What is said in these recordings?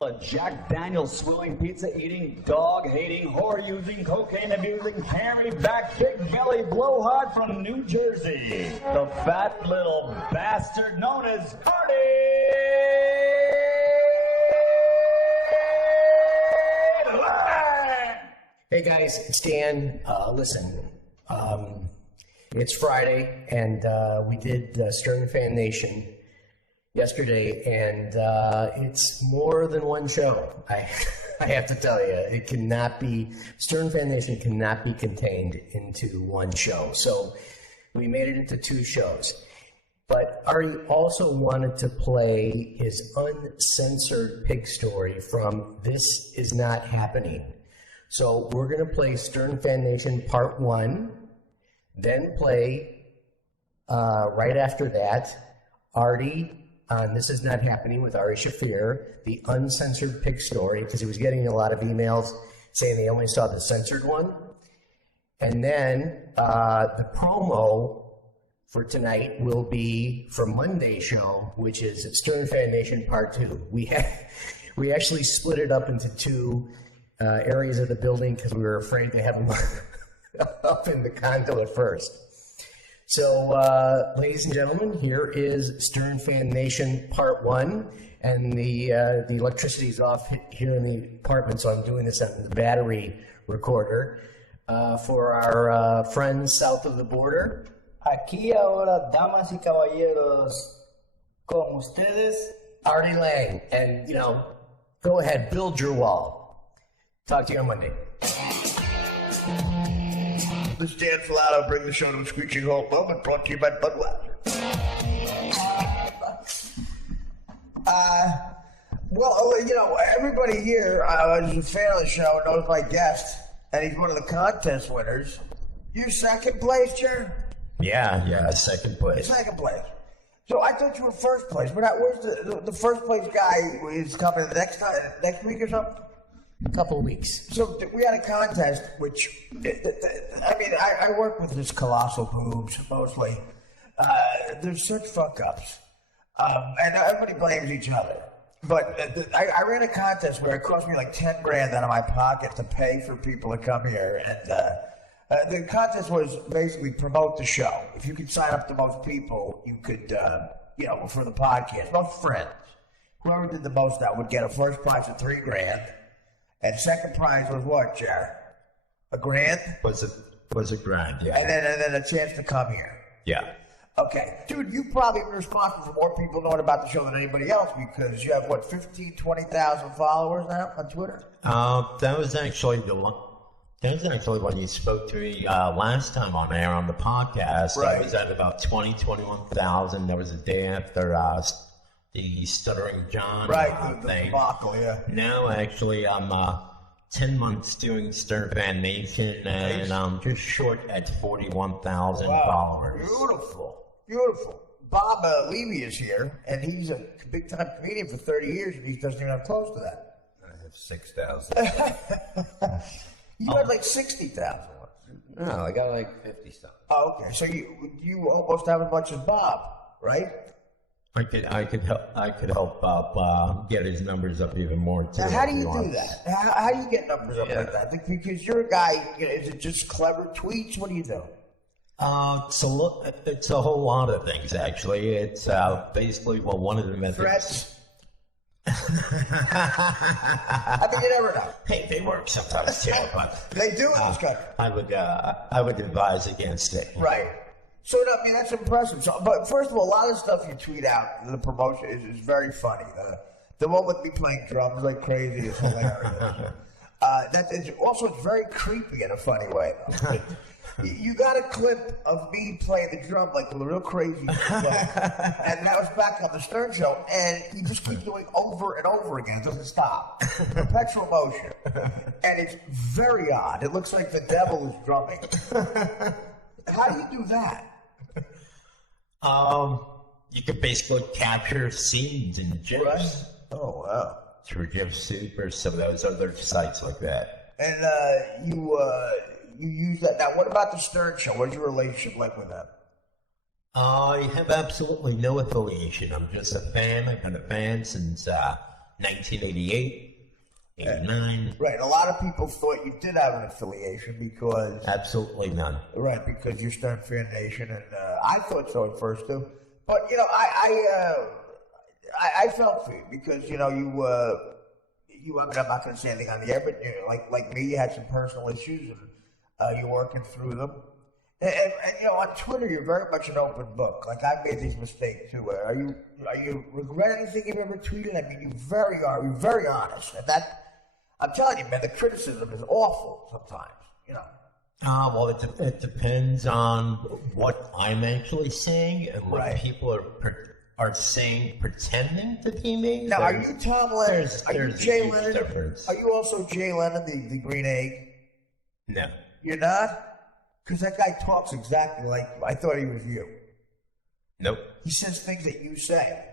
A Jack Daniels swilling, pizza eating, dog hating, whore using, cocaine abusing, hairy back, big belly blowhard from New Jersey. The fat little bastard known as Artie! Hey guys, it's Dan. Listen, it's Friday, and we did Stern Fan Nation yesterday, and it's more than one show. I have to tell you, it cannot be, Stern Fan Nation cannot be contained into one show. So we made it into two shows. But Artie also wanted to play his uncensored pig story from This Is Not Happening. So we're going to play Stern Fan Nation Part 1, then play, right after that, Artie on This Is Not Happening with Ari Shaffir, the uncensored pig story, because he was getting a lot of emails saying they only saw the censored one. And then the promo for tonight will be for Monday's show, which is Stern Fan Nation Part 2. We actually split it up into two areas of the building because we were afraid to have them up in the condo at first. So, ladies and gentlemen, here is Stern Fan Nation Part 1, and the electricity's off here in the apartment, so I'm doing this on the battery recorder. For our friends south of the border. Aquí ahora, damas y caballeros, con ustedes, Artie Lang, and, go ahead, build your wall. Talk to you on Monday. This is Dan Filato, bring the show to a screeching halt moment, brought to you by Budweiser. Everybody here is a fan of the show, knows my guest, and he's one of the contest winners. You're second place, Chair? Yeah, second place. Second place. So I thought you were first place, but where's the first place guy is coming next week or something? A couple of weeks. So we had a contest, which, I work with this colossal boobs, mostly. They're such fuck-ups. And everybody blames each other. But I ran a contest where it cost me like 10 grand out of my pocket to pay for people to come here. And the contest was basically promote the show. If you could sign up the most people, you could, for the podcast, most friends. Whoever did the most out would get a first prize of 3 grand. And second prize was what, Jared? A grand? Was a grand, yeah. And then a chance to come here. Yeah. Okay. Dude, you probably been responsible for more people knowing about the show than anybody else because you have, 20,000 followers now on Twitter? That was actually when you spoke to me last time on air on the podcast. Right. I was at about 21,000. That was the day after the Stuttering John the thing. debacle, yeah. Now, actually, I'm 10 months doing Stern Fan Nation, and I'm just short at 41,000 followers. Beautiful. Bob Levy is here, and he's a big-time comedian for 30 years, and he doesn't even have close to that. I have 6,000. You had like 60,000. No, I got like 50 something. Oh, okay. So you almost have as much as Bob, right? I could help Bob get his numbers up even more too. Now, how do you do that? How do you get numbers up like that? Because you're a guy. Is it just clever tweets? What do you do? It's a whole lot of things actually. It's basically one of the methods. Threats. I mean, you never know. Hey, they work sometimes too, but they do in this country. I would advise against it. Right. So, that's impressive. So, but first of all, a lot of stuff you tweet out, the promotion is very funny. The one with me playing drums like crazy is hilarious. It's very creepy in a funny way, though. You got a clip of me playing the drum like a real crazy and that was back on the Stern Show, and you just keep doing over and over again. It doesn't stop. Perpetual motion. And it's very odd. It looks like the devil is drumming. How do you do that? You can basically capture scenes in GIFs. Right. Oh, wow. Through GIF Soup or some of those other sites like that. And you use that. Now, what about the Stern Show? What's your relationship like with them? I have absolutely no affiliation. I'm just a fan. I've been a fan since 1988, 89. Right. A lot of people thought you did have an affiliation because... Absolutely none. Right, because you're Stern Fan Nation, and I thought so at first, too. But, you know, I felt for you because, you know, you I mean, I'm not going to say anything on the air, but you know, like me, you had some personal issues, and you're working through them. And you know, on Twitter, you're very much an open book. Like I've made these mistakes too. Are you regret anything you've ever tweeted? I mean, you're very honest, and that I'm telling you, man, the criticism is awful sometimes. You know. Well, it depends on what I'm actually saying and what people are saying, pretending to be me. Now, are you Tom Lennon? Are you There's Jay a huge Lennon? difference. Are you also Jay Lennon, the green egg? No. You're not? Because that guy talks exactly like I thought he was you. Nope. He says things that you say.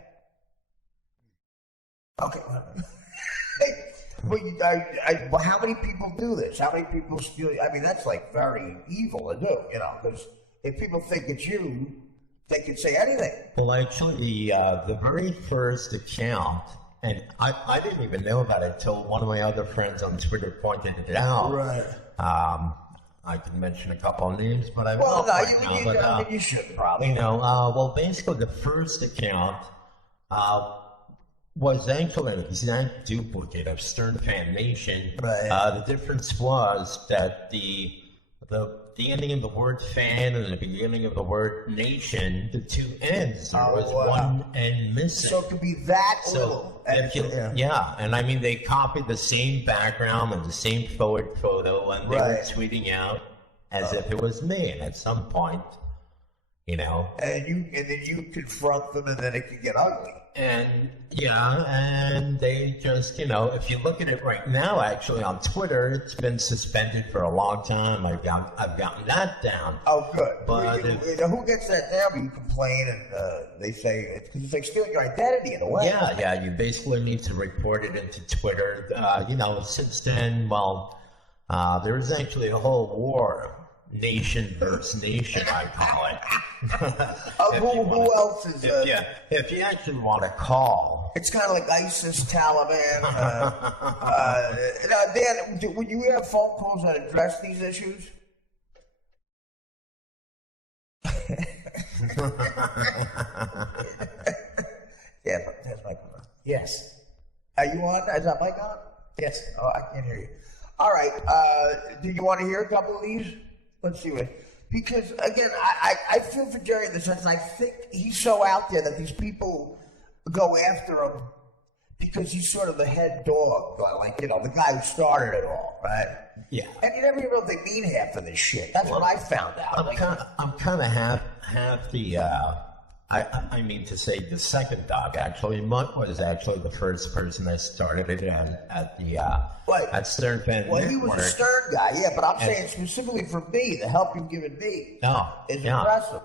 Okay. But how many people do this? How many people steal? I mean, that's like very evil to do, you know, because if people think it's you, they can say anything. Well, actually, the very first account, and I didn't even know about it until one of my other friends on Twitter pointed it out. Right. I can mention a couple of names, but I Well, won't no, right now, you should probably. You know, well, basically, the first account was actually an exact duplicate of Stern Fan Nation. Right. The difference was that the ending of the word fan and the beginning of the word nation, the two ends, there was one end missing. So it could be that little. Yeah, and I mean, they copied the same background and the same forward photo, and they were tweeting out as if it was me. And at some point, you know, and then you confront them, and then it can get ugly. And and they just, you know, if you look at it right now, actually on Twitter, it's been suspended for a long time. I've gotten that down. Oh, good. But who gets that down? You complain, and they say it's like stealing your identity in a way. Yeah. You basically need to report it into Twitter. You know, since then, well, there's actually a whole war, nation versus nation, I call it. Who else is? If you actually want to call, it's kind of like ISIS, Taliban. Now, Dan, would you have phone calls that address these issues? Yeah, but that's my phone. Yes. Are you on? Is that mic on? Yes. Oh, I can't hear you. All right. Do you want to hear a couple of these? Let's see what. Because again, I feel for Jerry in the sense I think he's so out there that these people go after him because he's sort of the head dog, like, you know, the guy who started it all, right? Yeah. And you never even know if they mean half of this shit. That's what I found out. I'm kind of half the. I mean to say the second dog actually. Mutt was actually the first person that started it at Stern Fan Well, Network. he was a Stern guy, yeah, but I'm saying specifically for me, the help you've given me is impressive.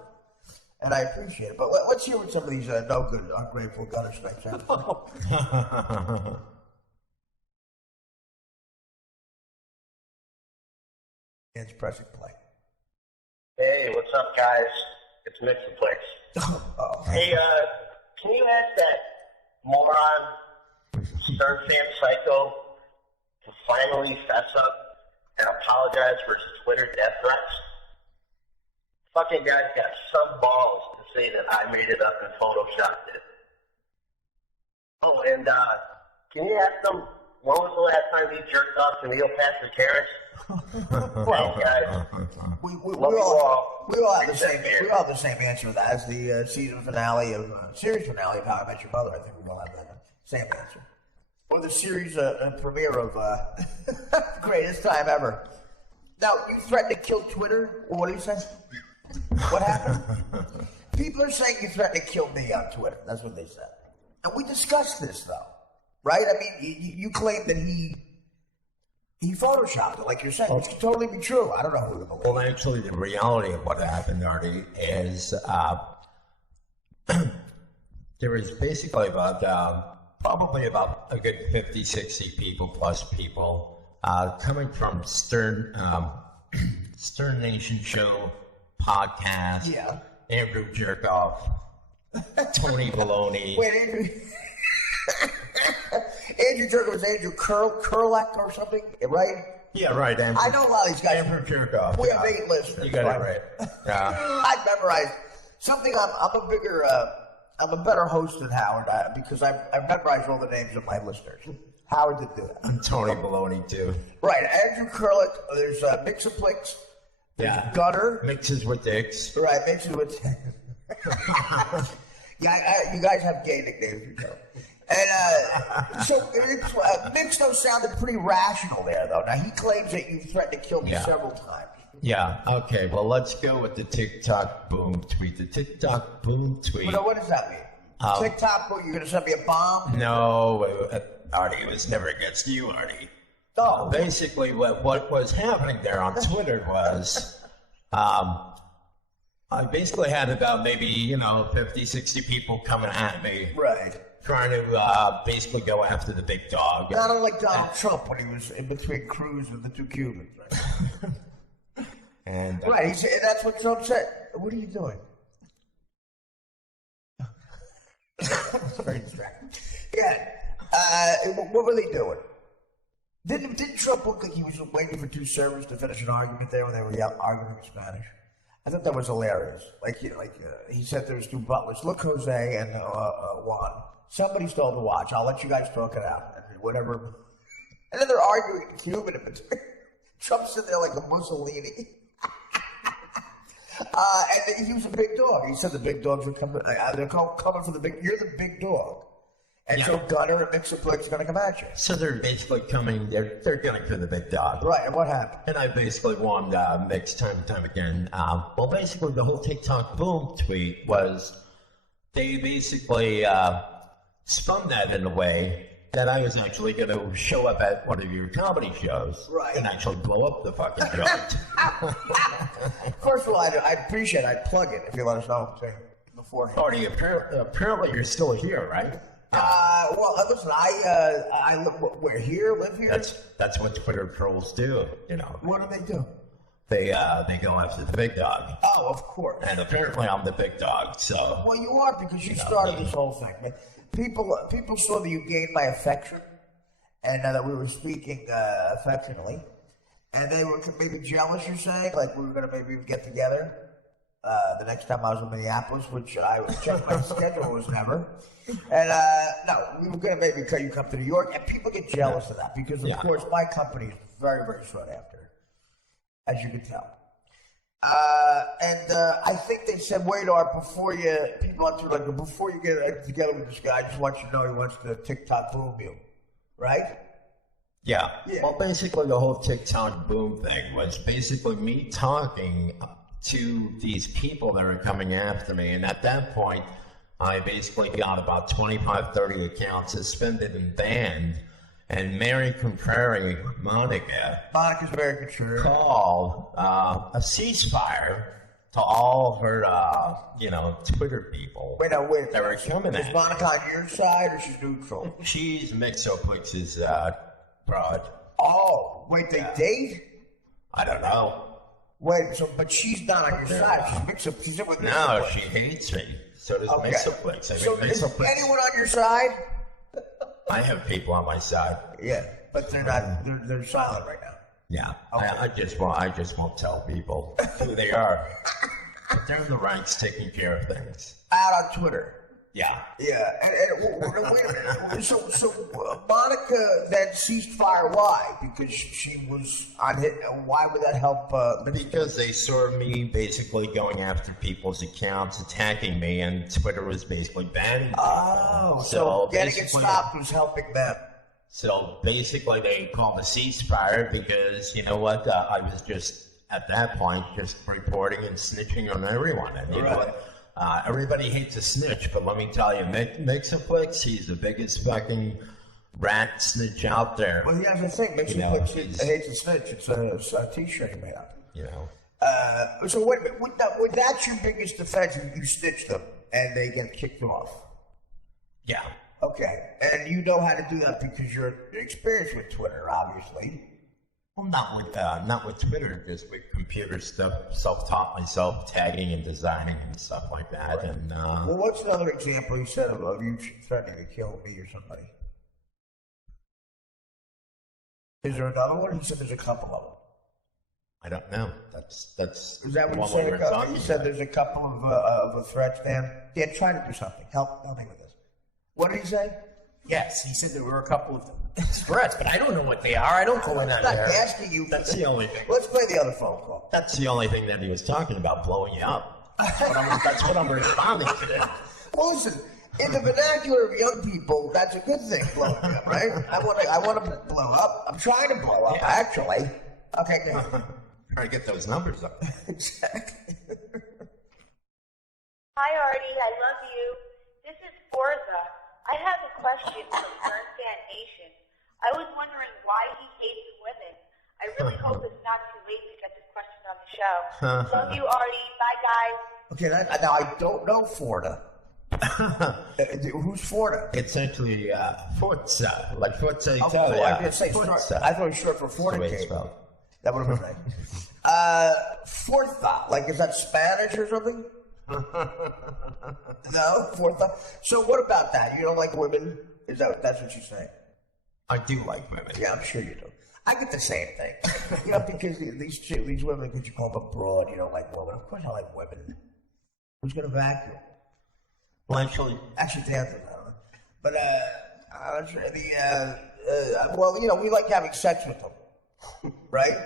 And I appreciate it. But let's hear what some of these no good, ungrateful gutter snakes have. It's pressing play. Hey, what's up, guys? It's Mixoplex. Hey, can you ask that moron, Stern Fan Psycho, to finally fess up and apologize for his Twitter death threats? Fucking guy's got some balls to say that I made it up and photoshopped it. Oh, and can you ask him when was the last time he jerked off to Neil Patrick Harris? Well, guys, we all have the same answer to that as the series finale of How I Met Your Mother. I think we all have that same answer. Or the series premiere of Greatest Time Ever. Now, you threatened to kill Twitter? Or what do you say? What happened? People are saying you threatened to kill me on Twitter. That's what they said. And we discussed this, though. Right? I mean, you claim that he photoshopped it, like you're saying, which could totally be true. I don't know who to believe. Well, actually, the reality of what happened, Artie, is there was basically probably about a good 50, 60 people plus people coming from Stern Nation Show podcast. Yeah. Andrew Jerkoff, Tony Baloney. Wait, Andrew. Andrew Jerko was Andrew Kurlak or something, right? Yeah, right, Andrew. I know a lot of these guys. Andrew Kirchhoff. We have 8 listeners. You got it right. Yeah. I memorized something. I'm a better host than Howard because I've memorized all the names of my listeners. Howard did do that. And Tony Baloney, too. Right, Andrew Kurlik. There's Mixaplix. There's Gutter. Mixes with dicks. Right, mixes with. Yeah, you guys have gay nicknames, you know. And so Mixo sounded pretty rational there, though. Now he claims that you threatened to kill me several times. Yeah. Okay. Well, let's go with the TikTok boom tweet. The TikTok boom tweet. What does that mean? TikTok boom? You're gonna send me a bomb? No, Artie, it was never against you, Artie. Oh, basically, what was happening there on Twitter was, I basically had about maybe 50, 60 people coming at me, right. Trying to basically go after the big dog. Not unlike Donald Trump when he was in between Cruz and the 2 Cubans. Right. And right, that's what Trump said. What are you doing? Very distracting. Yeah. What were they doing? Didn't Trump look like he was waiting for 2 servers to finish an argument there when they were arguing in Spanish? I thought that was hilarious. He said there was 2 butlers. Look, Jose and Juan. Somebody stole the watch. I'll let you guys talk it out. Whatever. And then they're arguing in Cuban in between. Trump's sitting there like a Mussolini. And then he was a big dog. He said the big dogs are coming. They're coming for the big. You're the big dog. And so Gunner and Mixaplix are going to come at you. So they're basically coming. They're gunning for the big dog. Right. And what happened? And I basically warned Mix time and time again. Well, basically the whole TikTok boom tweet was they basically spun that in a way that I was actually going to show up at one of your comedy shows, right, and actually blow up the fucking joint. First of all, I'd appreciate it. I'd plug it if you let us know beforehand. Artie, apparently you're still here, right? Well, listen, I live here. That's what Twitter trolls do, What do they do? They go after the big dog. Oh, of course. And apparently I'm the big dog, so. Well, you are because you started this whole thing. Man. People saw that you gained my affection, and that we were speaking affectionately, and they were maybe jealous. You're saying like we were going to maybe get together the next time I was in Minneapolis, which I checked my schedule was never. And no, we were going to maybe you come to New York, and people get jealous of that because of course my company is very, very sought after, as you can tell. And I think they said, wait, Art, before you get together with this guy, I just want you to know he wants to TikTok boom you, right? Yeah. Well, basically the whole TikTok boom thing was basically me talking to these people that are coming after me, and at that point, I basically got about 25, 30 accounts suspended and banned. And Mary Contrary, Monica's Mary Contrary, called a ceasefire to all her, Twitter people. Wait. That were coming at. Is Monica on your side or she's neutral? She's Mixoplix's broad. Oh, wait, they date? I don't know. Wait, but she's not on your side. She's in with No, she hates me. So does Mixoplix. So is anyone on your side? I have people on my side. Yeah, but they're not. They're silent right now. Yeah, okay. I just won't tell people who they are. But they're in the ranks taking care of things. Out on Twitter. Yeah. Yeah, and wait a minute. So Monica then ceased fire. Why? Because she was on hit. Why would that help? Because they saw me basically going after people's accounts, attacking me, and Twitter was basically banning people. Oh, so getting it stopped was helping them. So basically, they called a ceasefire because you know what? I was just at that point just reporting and snitching on everyone, and you know what? Everybody hates a snitch, but let me tell you, Mixaplix, he's the biggest fucking rat snitch out there. Well, yeah, the thing, Mixaplix hates a snitch. It's a t-shirt he made up. So wait a minute, that's your biggest defense, you snitch them, and they get kicked off. Yeah. Okay, and you know how to do that because you're experienced with Twitter, obviously. Well, not with Twitter, just with computer stuff. Self-taught myself, tagging and designing and stuff like that. Right. And well, what's another example you said of you threatening to kill me or somebody? Is there another one? He said there's a couple of them. I don't know. That's Is that what you one said? we were talking You said about. there's a couple of threats, Dan. Dan, try to do something. Help me with this. What did he say? Yes, he said there were a couple of threats, but I don't know what they are. I don't go in on I'm not there. asking you. That's the only thing. Let's play the other phone call. That's the only thing that he was talking about, blowing you up. That's what I'm responding to. Well, listen. In the vernacular of young people, that's a good thing, blowing up, right? I want to blow up. I'm trying to blow up, actually. Okay, good. Trying to get those numbers up. Exactly. Hi, Artie. I love you. This is Forza. I have a question from Stern Fan Nation. I was wondering why he hates women. I really hope it's not too late to get this question on the show. Love you, Artie. Bye, guys. Okay, now I don't know Florida. Who's Florida? It's actually Forza, like Forza Oh, Italia. I was gonna say Forza. I thought it was short for That's the way it's fornicate. spelled. That would have been right. Forza, like is that Spanish or something? No, Forza. So what about that? You don't like women? That's what you're saying? I do like women. Yeah, I'm sure you do. I get the same thing. You know, because these women, because you call them broad, you don't like women. Of course I like women. Who's gonna vacuum? Well, actually, Dan doesn't know. But well, you know, we like having sex with them, right?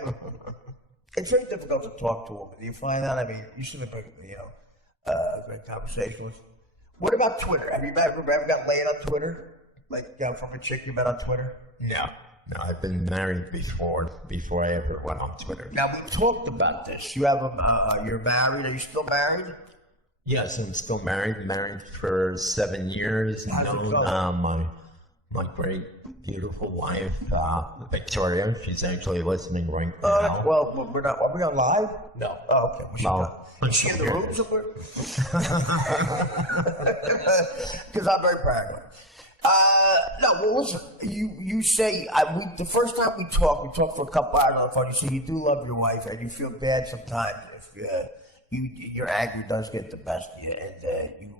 It's very difficult to talk to a woman. Do you find that? I mean, you should have been, you know, a great conversation with. What about Twitter? Have you ever got laid on Twitter? Like, you know, from a chick you met on Twitter? no. I've been married before I ever went on Twitter. Now we talked about this. You have you're married. Are you still married? Yes, I'm still married. Married for 7 years. How's it Known going? my great, beautiful wife, Victoria. She's actually listening right Oh, now. well, we're not. Are we on live? No. Oh, okay. We should No. go. Is she in the room somewhere? Because I'm very paranoid. No, well, listen. You say the first time we talked for a couple hours on the phone. You say you do love your wife, and you feel bad sometimes if your anger does get the best of you, and you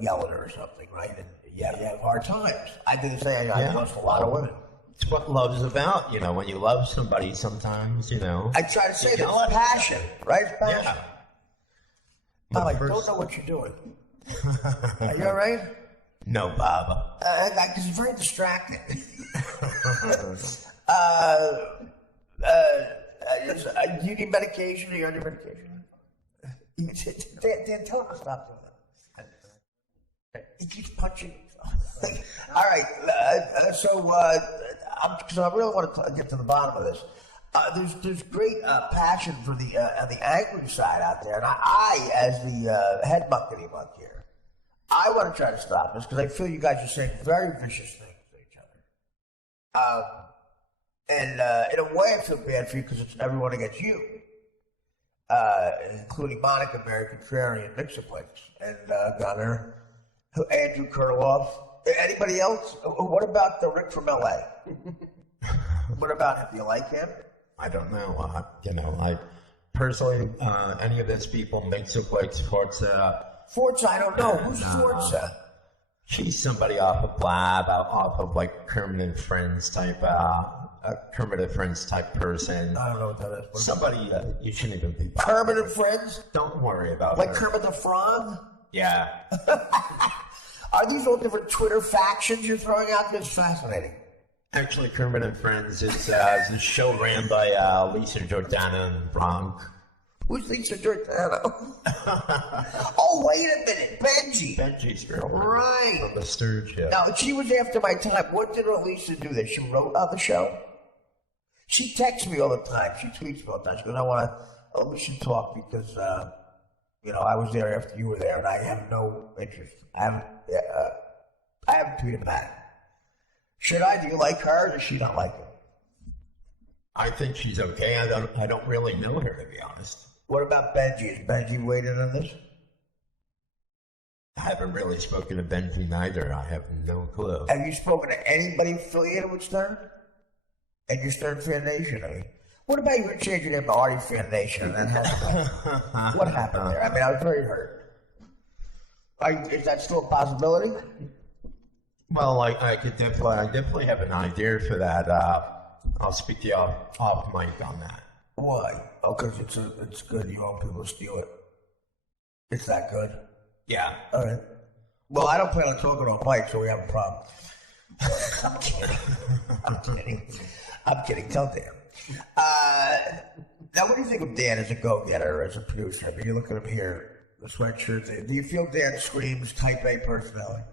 yell at her or something, right? And you have hard times. I did the same. I lost a lot of women. It's what love's about, you know. When you love somebody, sometimes, you know. I try to say you that yell at it's each passion, right? It's passion. Yeah. Mom, I But don't know what you're doing. Are you all right? No, Bob. Because it's very distracting. Do you need medication? Are you on your medication? Dan, tell him to stop doing that. He keeps punching himself. All right, because I really want to get to the bottom of this. There's great passion for the on the angry side out there, and I as the head muckety muck here, I want to try to stop this because I feel you guys are saying very vicious things to each other. And in a way, I feel bad for you because it's everyone against you, including Monica, Mary Contrarian, Mixaplex, and Gunner, Andrew Kurloff. Anybody else? What about the Rick from LA? What about him? Do you like him? I don't know. You know, I personally, any of those people, Mixaplex, Forza, I don't know. Who's Forza? She's somebody off of Blab, off of like Kermit and Friends type, Kermit and Friends type person. I don't know what that is. What Somebody you shouldn't even be. Kermit and Friends? Don't worry about Like her. Kermit the Frog? Yeah. Are these all different Twitter factions you're throwing out? That's fascinating. Actually, Kermit and Friends is a show ran by Lisa Jordana and Bronk. Who's Lisa Giordano? Oh, wait a minute. Benji. Benji's girlfriend. Right. From the Stern Show. Now, she was after my time. What did Lisa do that? She wrote on the show? She texts me all the time. She tweets me all the time. She goes, we should talk because, you know, I was there after you were there and I have no interest. I haven't tweeted back. Should I? Do you like her or does she not like her? I think she's okay. I don't really know her, to be honest. What about Benji? Is Benji waiting on this? I haven't really spoken to Benji either. I have no clue. Have you spoken to anybody affiliated with Stern? And your Stern Fan Nation? I mean, what about you changing your name to Artie Fan Nation? And then what happened there? I mean, I was very hurt. Is that still a possibility? Well, I definitely have an idea for that. I'll speak to you off mic on that. Why? Oh, because it's good. You don't want people to steal it. It's that good. Yeah. All right. Well, I don't plan on talking on mic, so we have a problem. I'm kidding. I'm kidding. Tell Dan. Now, what do you think of Dan as a go-getter, as a producer? I mean, you look at him here, the sweatshirt. Do you feel Dan screams type A personality?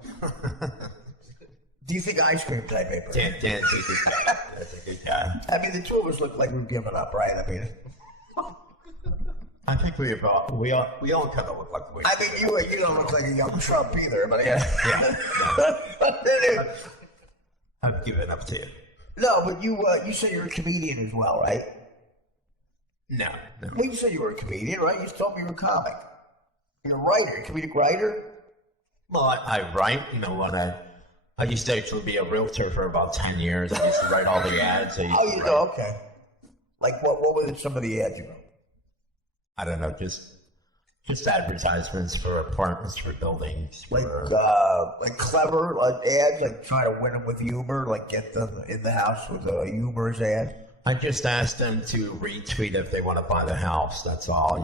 Do you think I scream type A personality? Dan's a good guy. That's a good guy. I mean, the two of us look like we've given up, right? I mean, I think we all kind of look like we. I mean, you don't look like a young Trump either, but yeah. I've given up to you. No, but you said you're a comedian as well, right? No. Well, you said you were a comedian, right? You told me you were a comic. You're a writer, a comedic writer? Well, I write, when I used to actually be a realtor for about 10 years. I used to write all the ads. Okay. Like, what were some of the ads you wrote? I don't know, just advertisements for apartments, for buildings. Like clever ads, like trying to win them with humor, like get them in the house with a humorous ad? I just asked them to retweet if they want to buy the house. That's all,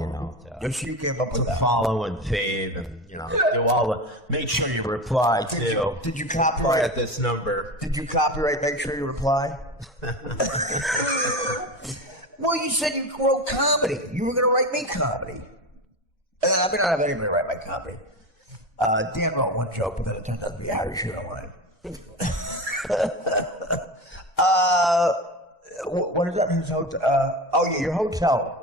Just you came up with that. Follow and fave and, do all the... Make sure you reply, too. Did you copyright... at this number. Did you copyright make sure you reply? Well, you said you wrote comedy. You were going to write me comedy. And I don't have anybody write my comedy. Dan wrote one joke, but then it turned out to be Harry shit on mine. What is that? His hotel? Your hotel.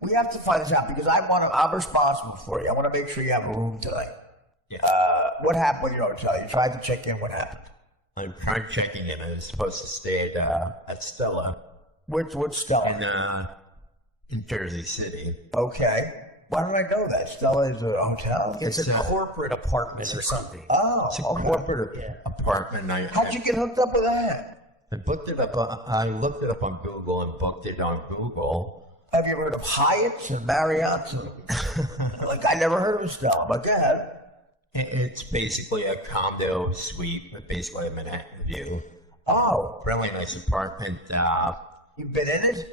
We have to find this out because I'm responsible for you. I want to make sure you have a room tonight. Yeah. What happened with your hotel? You tried to check in. What happened? I tried checking in. I was supposed to stay at Stella. Which Stella? In Jersey City. Okay. Why don't I know that? Stella is a hotel? It's a corporate apartment or something. Oh, It's a corporate apartment. How'd you get hooked up with that? I booked it up. I looked it up on Google and booked it on Google. Have you heard of Hyatt's and Marriott's? Like, I never heard of Stella, but go ahead. It's basically a condo suite with basically a Manhattan view. Oh. Really nice apartment. You've been in it?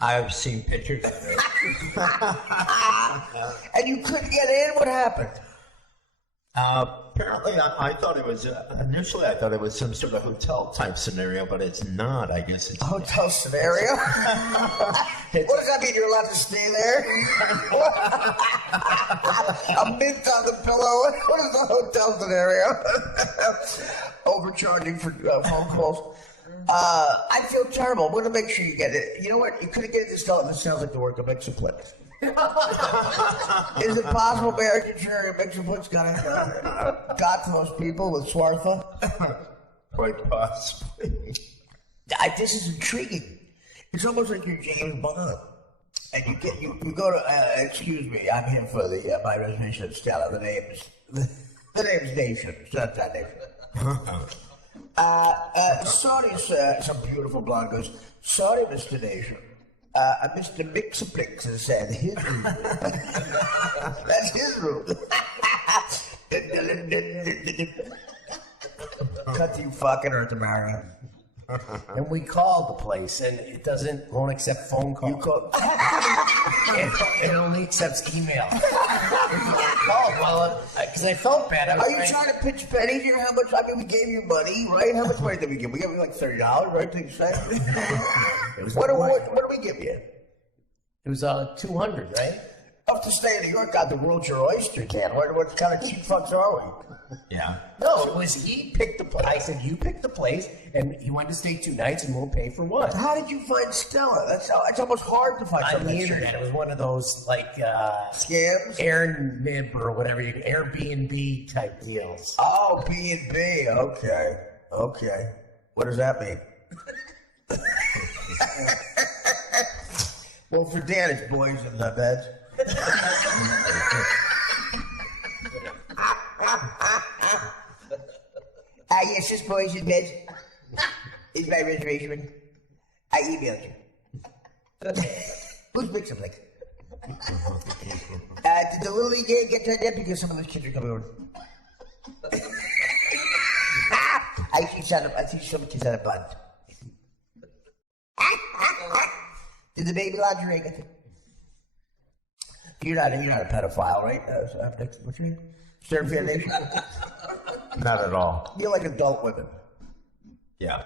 I've seen pictures of it. And you couldn't get in? What happened? Apparently, I thought it was, initially I thought it was some sort of hotel type scenario, but it's not. I guess it's... Hotel scenario? What does that mean? You're allowed to stay there? A mint on the pillow? What is the hotel scenario? Overcharging for phone calls? I feel terrible. I'm going to make sure you get it. You know what? You couldn't get it this time. This sounds like the work of Mixoplex. Is it possible American Cherry Mixoplex got to those people with Swartha? Quite possibly. This is intriguing. It's almost like you're James Bond. And you go to, excuse me, I'm here for my reservation at Stella. The name's Nation. It's not that Nation. Sorry, sir. Some beautiful blonde goes, sorry, Mr. Nation. Mr. Mixoplex has said his room. That's his room. Cut to you fucking Earth America. And we called the place, and it won't accept phone calls. You call? It only accepts email. Well, because I felt bad. Are you trying to pitch pennies here? How much? I mean, we gave you money, right? How much money did we give? We gave you like $30, right? Did you say? What do we give you? It was 200, right? Up to stay in New York, God, the world's your oyster, Dan. What kind of cheap fucks are we? Yeah. No, it was he picked the place. I said, you pick the place, and he wanted to stay 2 nights, and we'll pay for one. How did you find Stella? It's almost hard to find on something. the internet. It was one of those, like, scams? Airbnb or whatever, Airbnb type deals. Oh, B&B. Okay. What does that mean? Well, for Dan, it's boys in the beds. Yes, just boys in beds. Is my reservation. I emailed you. Who's Mixoplex? Did the Little League game get turned in because some of those kids are coming over? I see some kids on a bunt. Did the baby lingerie get You're not a pedophile, right? What's your name? Stern Fan Nation? Not at all. You like adult women. Yeah.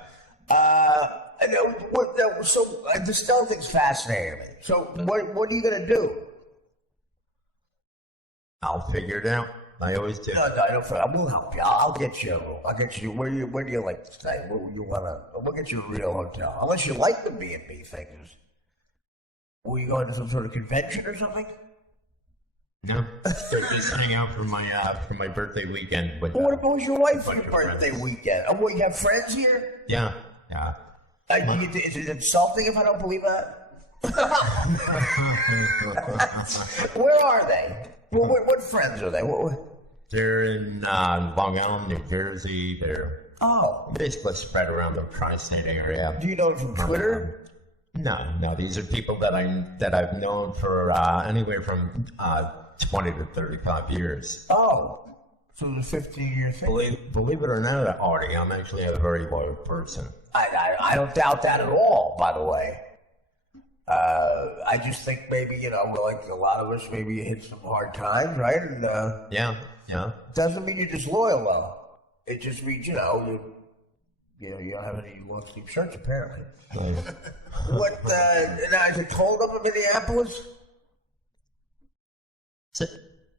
So the stealth thing's fascinating me. So what are you gonna do? I'll figure it out. I always do. No, I will help you. I'll get you. Where do you like to stay? We'll get you a real hotel. Unless you like the B&B things. Were you going to some sort of convention or something? No, just hang out for my birthday weekend. With, what was your wife for your birthday weekend? Oh, you have friends here? Yeah. Is it insulting if I don't believe that? Where are they? What friends are they? They're in Long Island, New Jersey. They're basically spread around the tri-state area. Do you know them from Twitter? No. These are people that I've known for anywhere from 20 to 35 years. Oh, so it's a 15-year thing. Believe it or not, Artie, I'm actually a very loyal person. I don't doubt that at all. By the way. I just think maybe, like a lot of us, maybe you hit some hard times, right? And, yeah. Doesn't mean you're disloyal, though. It just means, you don't have any long sleeve shirts, apparently. Now, is it cold up in Minneapolis?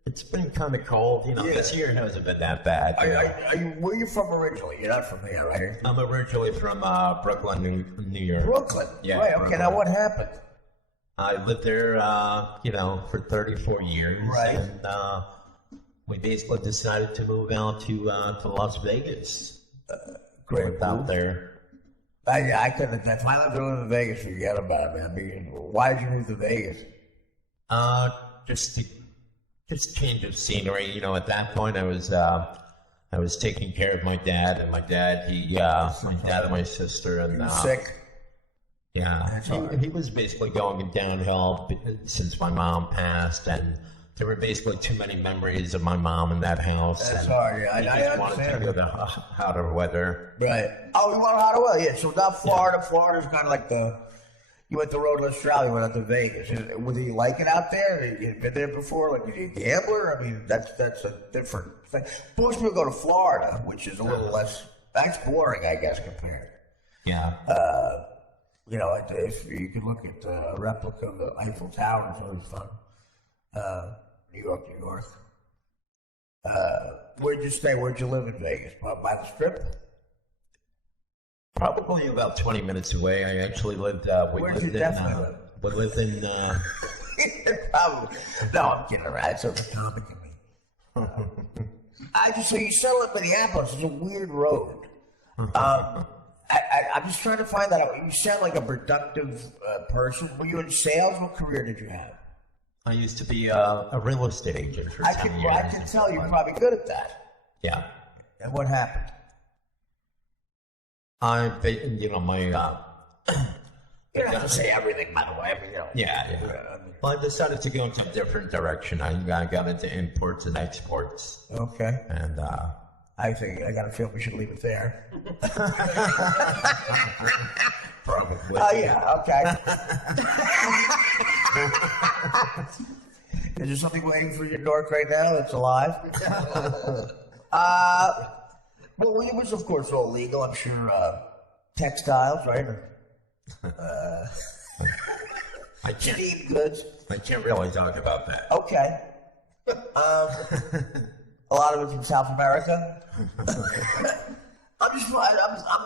It's been kind of cold. This year hasn't been that bad. Where are you from originally? You're not from here, right? I'm originally from Brooklyn, New York. Brooklyn? Yeah. Right, okay, Brooklyn. now what happened? I lived there, for 34 years. Right. And we basically decided to move out to Las Vegas. Great. Out there. I couldn't. If I lived in Vegas, forget about it, man. I mean, why did you move to Vegas? Just change of scenery. At that point, I was taking care of my dad, and my dad and my sister, and sick. Yeah, he was basically going downhill since my mom passed, and there were basically too many memories of my mom in that house. That's hard, yeah. I just wanted to go to hotter weather. Right. Oh, you want hotter weather? Yeah, so not Florida. Yeah. Florida's kind of like you went the road to Australia, went out to Vegas. Would you like it out there? You've been there before? Like, are you a gambler? I mean, that's a different thing. Most people go to Florida, which is a little less, that's boring, I guess, compared. Yeah. If you could look at a replica of the Eiffel Tower, it's always fun. New York. Where'd you stay? Where'd you live in Vegas? By the Strip? Probably about 20 minutes away. I actually lived. Where'd you definitely live? We lived in. Probably. No, I'm kidding around. It's over comic to me. So you settled in Minneapolis. It's a weird road. I'm just trying to find that out. You sound like a productive person. Were you in sales? What career did you have? I used to be a real estate agent for 10 years. I can tell you're probably good at that. Yeah. And what happened? My you don't have to say everything, by the way. Yeah. Well, I decided to go into a different direction. I got into imports and exports. Okay. And I think I got a feel we should leave it there. Probably. Oh yeah. Okay. Is there something waiting for your dork right now that's alive? Well, it was, of course, all legal. I'm sure textiles, right? Steam goods. I can't really talk about that. Okay. A lot of it's from South America. I'm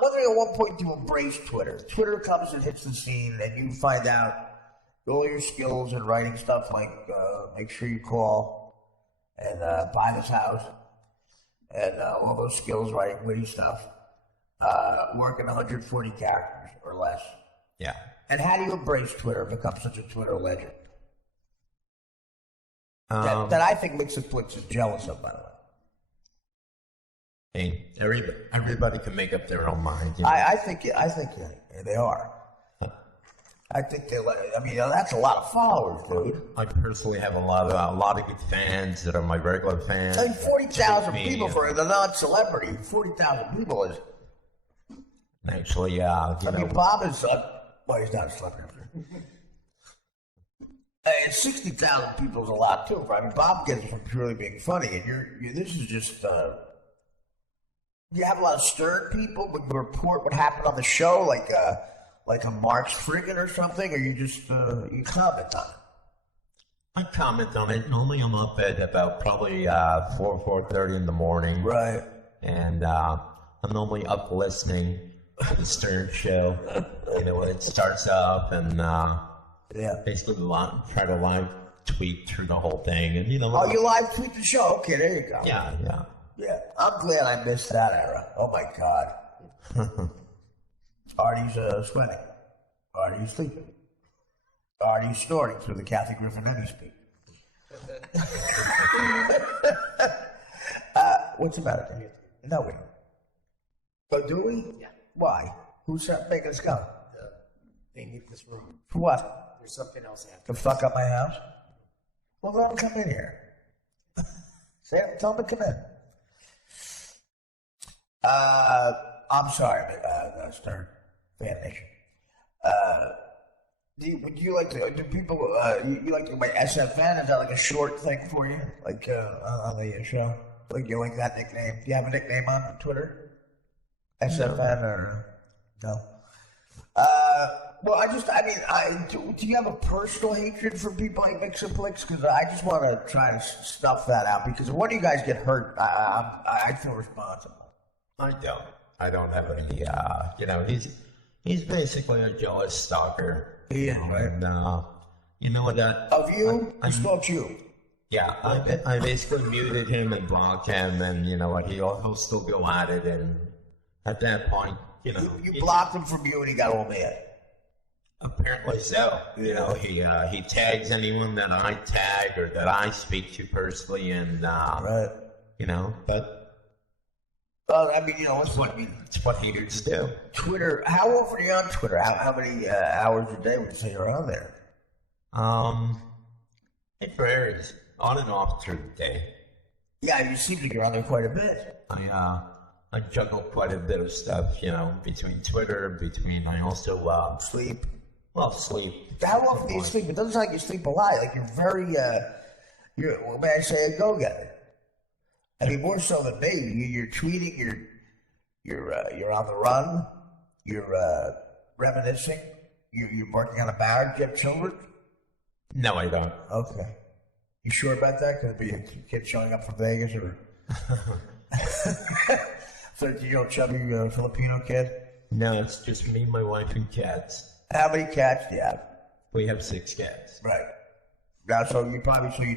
wondering at what point to embrace Twitter. Twitter comes and hits the scene, and you find out all your skills in writing stuff like make sure you call and buy this house, and all those skills writing witty stuff, working 140 characters or less. Yeah. And how do you embrace Twitter and become such a Twitter legend? That I think makes Netflix jealous of, by the way. Hey, everybody can make up their own mind. I think they are. I think that's a lot of followers, dude. I personally have a lot of good fans that are my regular fans. 40,000 people for the non-celebrity. 40,000 people is. Actually, Bob is. Well, he's not a celebrity. And 60,000 people is a lot too. I mean, Bob gets it from purely being funny, and this is just. You have a lot of stern people when you report what happened on the show, like a Mark's friggin' or something, or you just you comment on it. I comment on it. Normally, I'm up at about probably 4:30 in the morning. Right. And I'm normally up listening to the Stern show. You know, when it starts up, and basically try to live tweet through the whole thing, and you know. Oh, you live tweet the show? Okay, there you go. Yeah. Yeah, I'm glad I missed that era. Oh my God. Artie's sweating. Artie's sleeping. Artie's snorting through the Kathy Griffin Ennis speak. What's the matter? No, we. Oh, do we? Yeah. Why? Who's making us go? They need this room. For what? There's something else To fuck up my house? Well, let them come in here. Sam, tell them to come in. I'm sorry, Stern Fan Nation. Do you like to? Do people? You like to my SFN? Is that like a short thing for you, like on the show? Like you like that nickname? Do you have a nickname on Twitter? SFN or no? Well, do you have a personal hatred for people like Mixaplex? Because I just want to try to snuff that out. Because if one of you guys get hurt, I feel responsible. I don't have any. You know, he's basically a jealous stalker. Yeah, right. And you know what? Of you? Who stalks you? Yeah, I basically muted him and blocked him, and you know what? He'll still go at it, and at that point, you know, you blocked him from you, and he got all mad. Apparently so. You know, he tags anyone that I tag or that I speak to personally, and right. You know, but. Well, I mean, you know, it's what haters do. Twitter. How often are you on Twitter? How many hours a day would you say you're on there? It varies on and off through the day. Yeah, you seem to get on there quite a bit. I juggle quite a bit of stuff, you know, between Twitter, I also sleep. Well, sleep. How often do you sleep? It doesn't sound like you sleep a lot. Like you're very, may I say, a go-getter. I mean, more so than me. You're tweeting. You're on the run. You're reminiscing. You're working on a marriage. You have children? No, I don't. Okay. You sure about that? Could it be a kid showing up from Vegas or 13-year-old chubby Filipino kid? No, it's just me, my wife, and cats. How many cats do you have? We have 6 cats. Right. Now, so you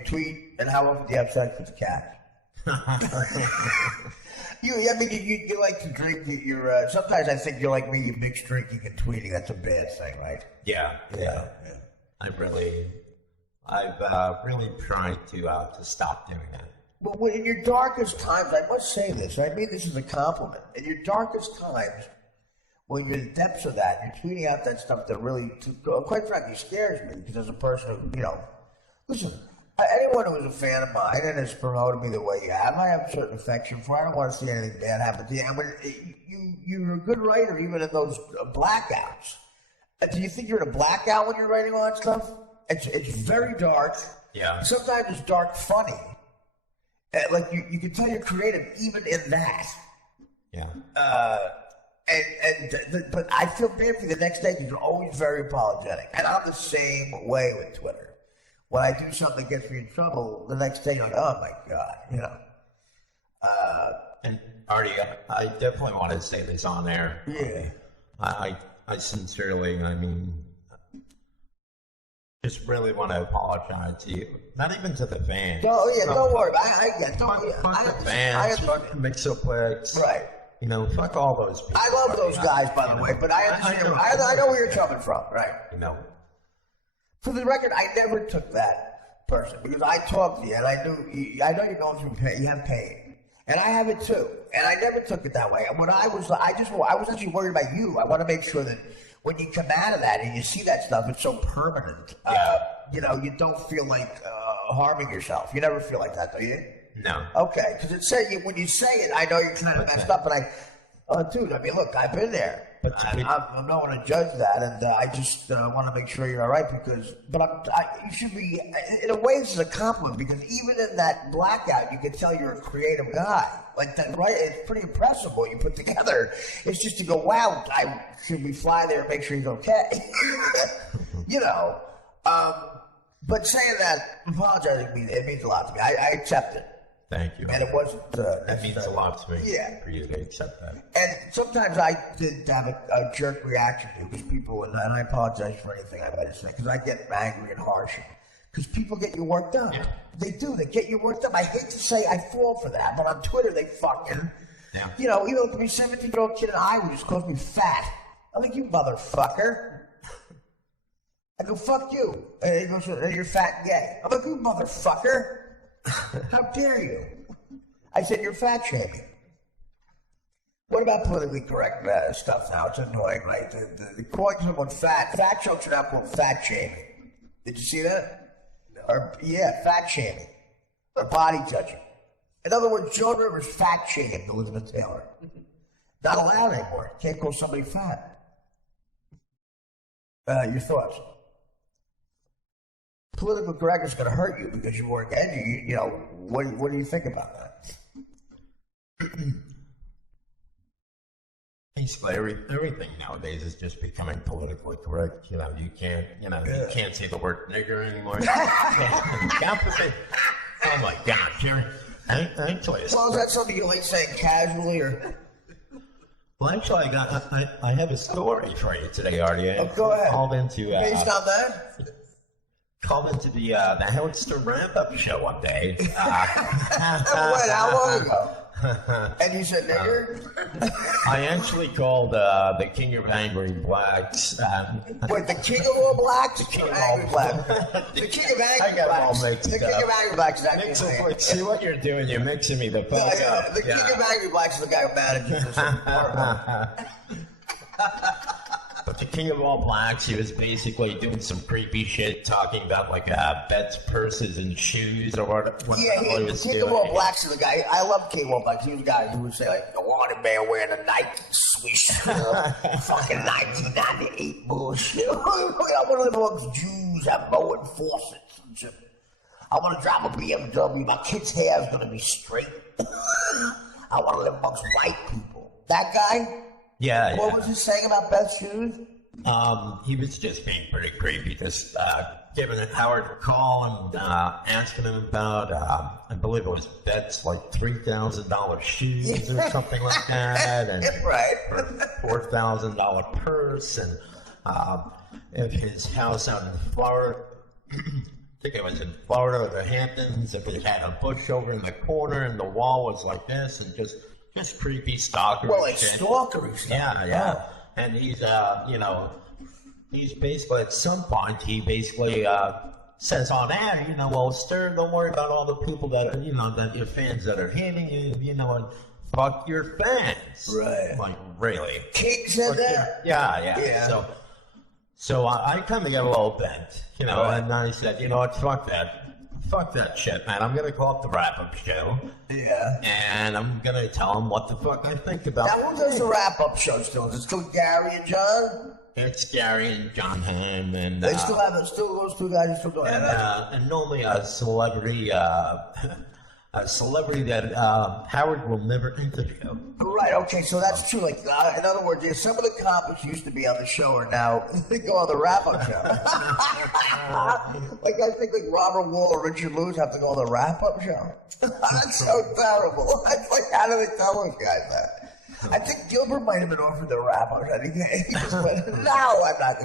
tweet, and how often do you have sex with the cat? You like to drink. Sometimes I think you're like me. You mix drinking and tweeting. That's a bad thing, right? Yeah. I've really tried to stop doing that. But in your darkest times, I must say this. I mean this as a compliment. In your darkest times, when you're in the depths of that, you're tweeting out that stuff that really, quite frankly, scares me. Because as a person who, listen. Anyone who is a fan of mine and has promoted me the way you have, I have a certain affection for. I don't want to see anything bad happen to you. And when you're a good writer, even in those blackouts. Do you think you're in a blackout when you're writing all that stuff? It's very dark. Yeah. Sometimes it's dark funny. Like you can tell you're creative even in that. Yeah. But I feel bad for you the next day because you're always very apologetic, and I'm the same way with Twitter. When I do something that gets me in trouble, the next day you're like, oh my God, And Artie, I definitely want to say this on air. Yeah. I sincerely, just really want to apologize to you. Not even to the fans. Don't worry. Fuck the fans. Fuck Mixoplex. Right. Fuck all those people. I love those guys, by the way, but I understand. I know where you're coming from, right? For the record, I never took that person because I talked to you and I know you're going through pain. You have pain, and I have it too. And I never took it that way. When I was actually worried about you. I want to make sure that when you come out of that and you see that stuff, it's so permanent. You don't feel like harming yourself. You never feel like that, do you? No. Okay, because when you say it, I know you're kind of messed up, and dude, look, I've been there. But I'm not going to judge that, and I just want to make sure you're all right you should be. In a way, this is a compliment because even in that blackout, you can tell you're a creative guy. Like that, right? It's pretty impressive what you put together. It's just to go, wow, should we fly there and make sure he's okay? You know. But saying that, apologizing, it means a lot to me. I accept it. Thank you. And it wasn't. That means a lot to me. Yeah. For you to accept that. And sometimes I did have a jerk reaction to because people, and I apologize for anything I might have said, because I get angry and harsh. Because people get you worked up. Yeah. They do. They get you worked up. I hate to say I fall for that, but on Twitter they fucking, you know, even though it could be a 17-year-old kid in Iowa just calls me fat. I'm like, you motherfucker. I go, fuck you. And he goes, you're fat and gay. I'm like, you motherfucker. How dare you? I said, you're fat shaming. What about politically correct stuff now? It's annoying, right? The calling someone fat jokes are now called fat shaming. Did you see that? Or, yeah, fat shaming. Or body judging. In other words, Joan Rivers fat shamed Elizabeth Taylor. Not allowed anymore. Can't call somebody fat. Your thoughts? Political correctness is going to hurt you because you work edgy. You know, what do you think about that? Basically, everything nowadays is just becoming politically correct. You know, you can't say the word nigger anymore. Oh my God, Jerry! I tell you. Well, is that something you like saying casually, or? Well, actually, I have a story for you today, Artie. Go ahead. Called into based on that. Called into the Howardster wrap-up show one day. Wait, how long ago? And you said nigger? I actually called the King of Angry Blacks. Wait, the King of all Blacks? The King of Angry Blacks. The King of Angry Blacks. The King of Angry Blacks is actually see what you're doing? You're mixing me the fuck up. The King of Angry Blacks is the guy who manages this. But the King of All Blacks, he was basically doing some creepy shit, talking about like beds, purses, and shoes, or what. Yeah, the King of All Blacks is the guy. I love King of All Blacks. He was the guy who would say like, "I wanted man wearing a Nike swish, fucking 1998 bullshit." I want to live amongst Jews, have mowing faucets and shit. I want to drive a BMW. My kid's hair is going to be straight. I want to live amongst white people. That guy. Yeah. What was he saying about Beth's shoes? He was just being pretty creepy, just giving Howard a call and asking him about, I believe it was Beth's like $3,000 shoes or something like that, and right. $4,000 purse, and if his house out in Florida, I think it was in Florida or the Hamptons, if it had a bush over in the corner and the wall was like this, and just creepy stalker. Well, like stalkery stuff. Yeah. Oh. And he's, he's basically, at some point, he basically says on air, well, Stern, don't worry about all the people that are, that your fans that are hating you, and fuck your fans. Right. Like, really? King said that? Yeah. So I kind of got a little bent, right. And I said, what, fuck that. Fuck that shit, man. I'm gonna call it the wrap-up show. Yeah. And I'm gonna tell them what the fuck I think about it. Now, who does the wrap-up show still? Is it still Gary and John? It's Gary and John Hamm, and they still have it. Still, those two guys are still doing it. And normally a celebrity that Howard will never interview. Right. Okay. So that's true. Like, in other words, some of the comics used to be on the show are now they go on the wrap-up show. Like I think like Robert Wall or Richard Lewis have to go on the wrap-up show. That's so terrible. It's like, how do they tell those guys that? I think Gilbert might have been offered the wrap-up show. He just went, no, I'm not.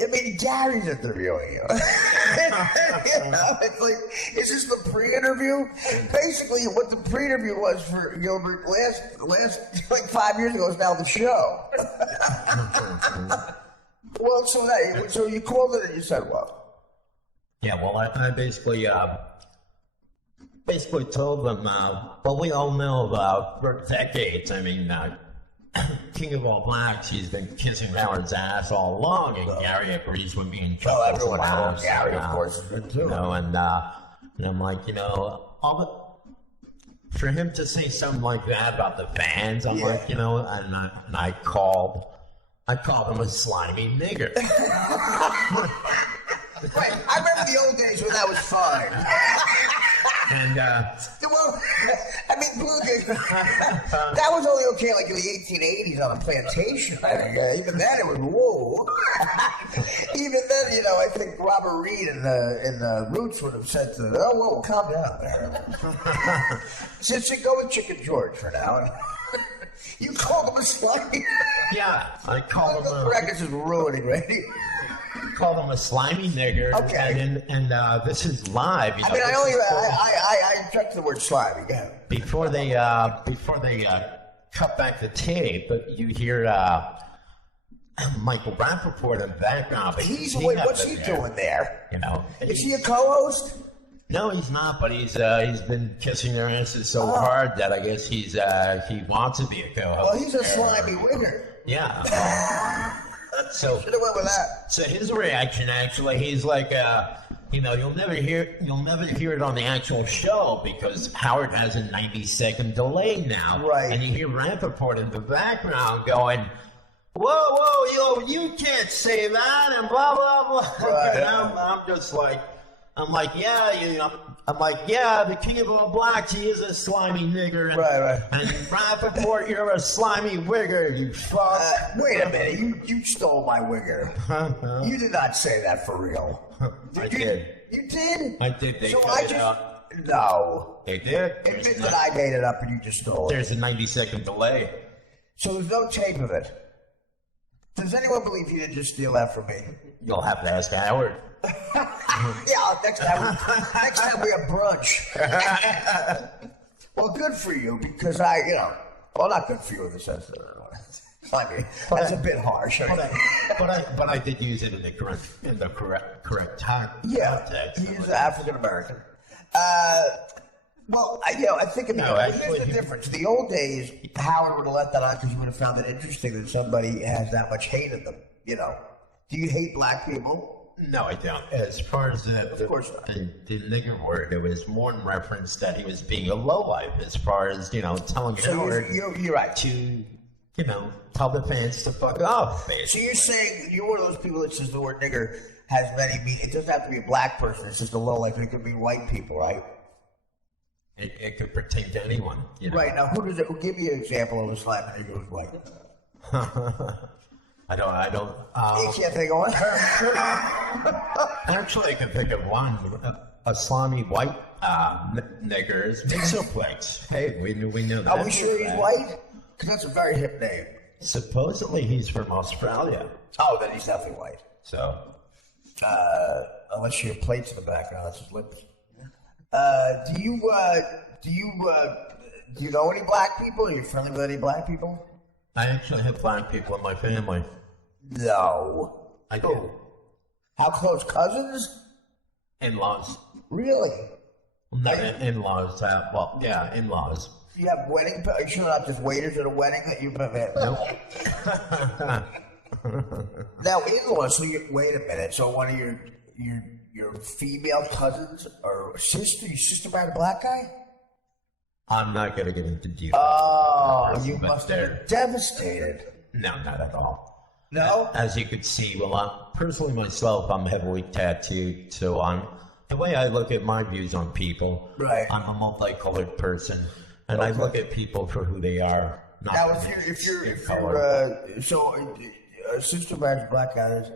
I mean, Gary's interviewing you. It's like, is this the pre-interview? Basically, what the pre-interview was for Gilbert last like 5 years ago is now the show. Well, so you called it and you said what? Yeah, well, I basically told them, well, we all know for decades, I mean, King of All Blacks, he's been kissing Howard's ass all along, and Gary agrees with me and Chuck. Oh, everyone knows Gary, of course, is good too. And I'm like, for him to say something like that about the fans, I'm like, you know, and I called him a slimy nigger. Right. I remember the old days when that was fine. And Well, I mean, that was only okay like in the 1880s on a plantation. I think. Even then, it was whoa. Even then, you know, I think Robert Reed and the Roots would have said to, "Oh, whoa, calm down there." Since you go with Chicken George for now. You called him a slimy. yeah, I called him The records is ruining, right? called him a slimy nigger. Okay. And this is live. You know, I mean, I object to the word slimy. Yeah. Before they cut back the tape, but you hear Michael Rappaport in the background. But What's he doing there? You know, Is he a co-host? No, he's not. But he's been kissing their asses so hard that I guess he wants to be a co-host. Well, he's a slimy wigger. Yeah. So should have went with that. So his reaction, actually, he's like, you know, you'll never hear it on the actual show because Howard has a 90-second delay now, right? And you hear Rappaport in the background going, "Whoa, you can't say that," and blah blah blah. Right. And I'm just like, yeah, you know. I'm like, yeah, the king of all blacks, he is a slimy nigger. And, right. And Rappaport, you're a slimy wigger, you fuck. Wait a minute, you stole my wigger. You did not say that for real. I did. You did? I did. They cut it out. No. They did. Admit that I made it up and you just stole it. There's a 90-second delay. So there's no tape of it. Does anyone believe you didn't just steal that from me? You'll have to ask Howard. Yeah, next time we have brunch. Well, good for you because not good for you in the sense that I mean, that's a bit harsh. But I did use it in the correct time. Yeah, he's African American. Well, I think here's the difference. The old days, Howard would have let that on because he would have found it interesting that somebody has that much hate in them. You know, do you hate black people? No, I don't. As far as the nigger word, it was more in reference that he was being a lowlife. As far as telling Howard, you're right to tell the fans to fuck off. Basically. So you're saying you're one of those people that says the word nigger has many meanings. It doesn't have to be a black person. It's just a lowlife. It could be white people, right? It could pertain to anyone. Right now, who does it? Give me an example of a slime nigger who's white. I don't. You can't think of one. Actually, I can think of one. A slimy white nigger is Mixoplex. Hey, we know that. Are we sure he's white? Because that's a very hip name. Supposedly, he's from Australia. Oh, then he's definitely white. So, unless you have plates in the background, that's his lips. Do you know any black people? Are you friendly with any black people? I actually have black people in my family. No. I do. How close? Cousins? In-laws. Really? No, in-laws. Well, yeah, in-laws. You have wedding? Are you sure not just waiters at a wedding that you've been at? Nope. Now, in-laws. So wait a minute. So one of your female cousins or sister? Your sister married a black guy? I'm not going to get into details. Oh, you must have been devastated. No, not at all. No? As you could see, personally myself, I'm heavily tattooed, so the way I look at my views on people, right. I'm a multicolored person, and I look at people for who they are. Not now, if you're sister married black guys,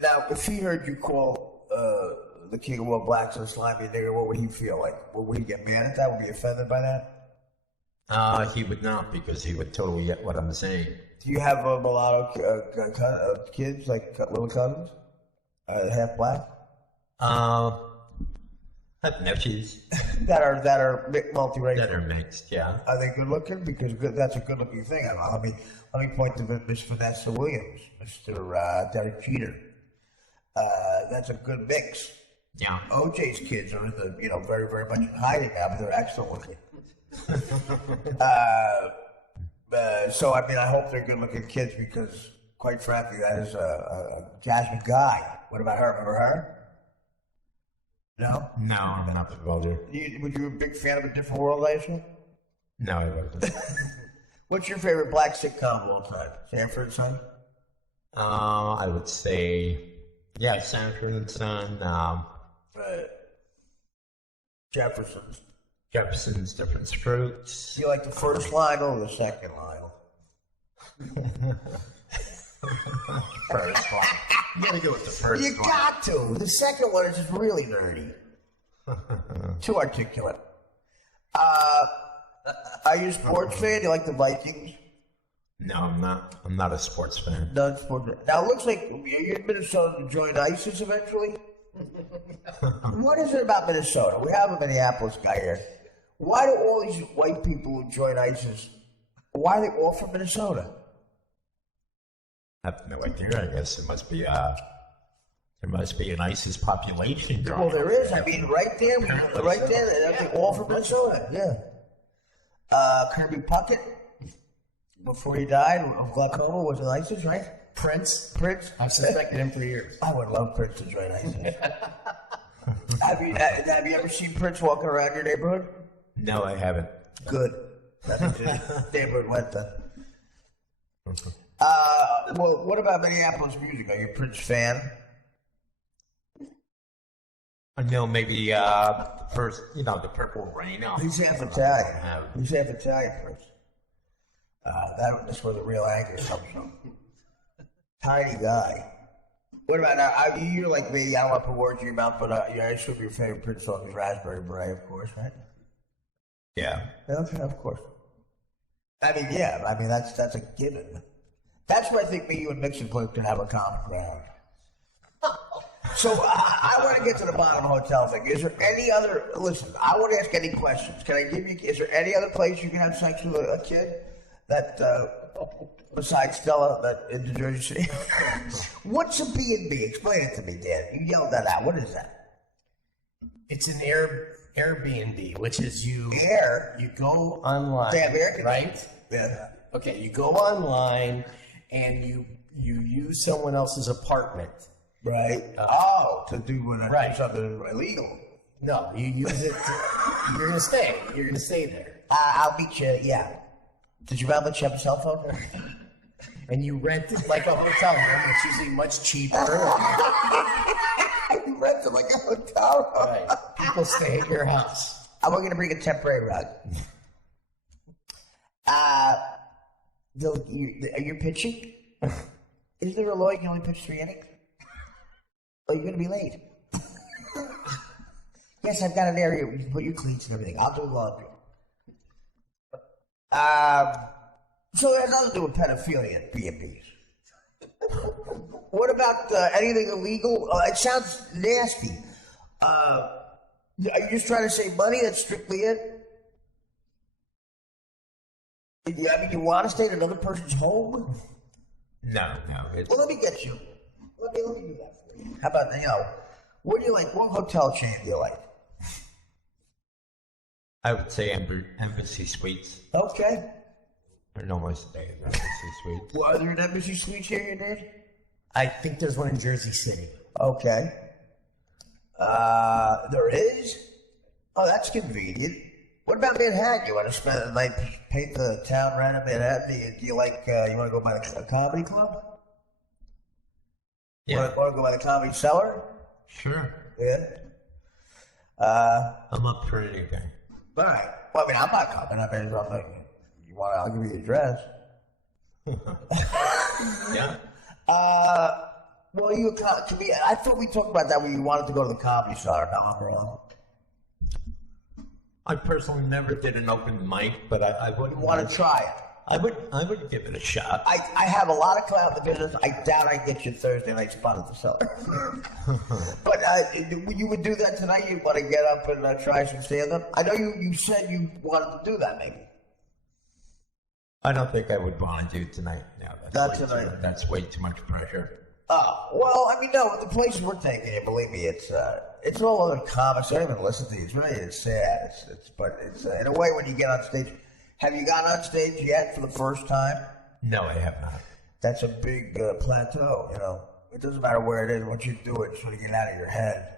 now if he heard you call the king of all blacks a slimy nigger, what would he feel like? Would he get mad at that? Would he be offended by that? He would not, because he would totally get what I'm saying. Do you have a mulatto kids, like little cousins, half black? I have nephews that are multiracial. That are mixed, yeah. Are they good looking? Because that's a good looking thing. Let me point to Miss Vanessa Williams, Mr. Derek Jeter. That's a good mix. Yeah. OJ's kids are in the very very much in hiding now, but they're excellent looking. So I hope they're good looking kids because, quite frankly, that is a Jasmine Guy. What about her? Remember her? No? No, I'm not familiar. Were you a big fan of A Different World, I assume? No, I wasn't. What's your favorite black sitcom of all time? Sanford and Son? I would say, yeah, Sanford and Son, Jefferson's Different Fruits. Do you like the first line or the second line? First one. You gotta go with the first You one. got to. The second one is just really nerdy. Too articulate. Are you a sports fan? Do you like the Vikings? No, I'm not. I'm not a sports fan. None sports. Now it looks like you're in Minnesota to join ISIS eventually. What is it about Minnesota? We have a Minneapolis guy here. Why do all these white people who join ISIS? Why are they all from Minnesota? I have no idea. I guess there must be an ISIS population. Well, there is. I mean, right there, they're all from Minnesota. Yeah. Kirby Puckett, before he died of glaucoma, was in ISIS, right? Prince. I've suspected him for years. I would love Prince to join ISIS. Have you ever seen Prince walking around your neighborhood? No, I haven't. Good. That's what your neighborhood went then. Well, what about Minneapolis music? Are you a Prince fan? I know maybe first, the Purple Rain. He's half Italian. He's half Italian, Prince. That's where the real anger comes from. Tiny guy. What about now? You're like me. I don't want to put words in your mouth, but I assume your favorite Prince song is Raspberry Beret, of course, right? Yeah. Okay, of course. I mean, yeah. I mean, that's a given. That's where I think me, you, and Mixon can have a common ground. So I want to get to the bottom of the hotel thing. Is there any other? Listen, I won't ask any questions. Can I give you? Is there any other place you can have sex with a kid that besides Stella that in New Jersey City? What's a B&B? Explain it to me, Dan. You yelled that out. What is that? It's an Airbnb, which is you go online. They have air conditioning. Right? Yeah. Okay, you go online and you use someone else's apartment. Right. To do something illegal. No, you use it. You're gonna stay. You're gonna stay there. I'll meet you. Yeah. Did you let you have a cell phone? And you rent it like a hotel room. It's usually much cheaper. You rent it like a hotel room. Right. People stay at your house. I'm going to bring a temporary rug. Are you pitching? Is there a law you can only pitch 3 innings? Or are you going to be late? Yes, I've got an area where you can put your cleats and everything. I'll do laundry. So it has nothing to do with pedophilia at B&Bs. What about anything illegal? It sounds nasty. Are you just trying to save money? That's strictly it? I mean, you want to stay at another person's home? No. Well, let me get you. Let me do that for you. How about, what do you like? What hotel chain do you like? I would say Embassy Suites. Okay. I normally stay at Embassy Suites. Well, are there an Embassy Suites here, you nerd? I think there's one in Jersey City. Okay. There is? Oh, that's convenient. What about Manhattan? You want to spend the night, paint the town red in Manhattan? Do you like, you want to go by a comedy club? Yeah. Want to go by the Comedy Cellar? Sure. Yeah. I'm up for anything. All right. Well, I mean, I'm not coming. I'm like, I'll give you the address. Yeah. Well, I thought we talked about that when you wanted to go to the Comedy Cellar. No, I'm wrong. I personally never did an open mic, but I would Want to try it? I would give it a shot. I have a lot of clout in the business. I doubt I get you Thursday night spot at the Cellar. But you would do that tonight? You want to get up and try some stand-up? I know you said you wanted to do that, maybe. I don't think I would want to do tonight. No, that's way too much pressure. Oh, well, I mean, no, the places we're taking you, believe me, it's all other comics. I don't even listen to these. Really, it's sad. But it's in a way when you get on stage. Have you gotten on stage yet for the first time? No, I have not. That's a big plateau, It doesn't matter where it is. Once you do it, sort of get out of your head.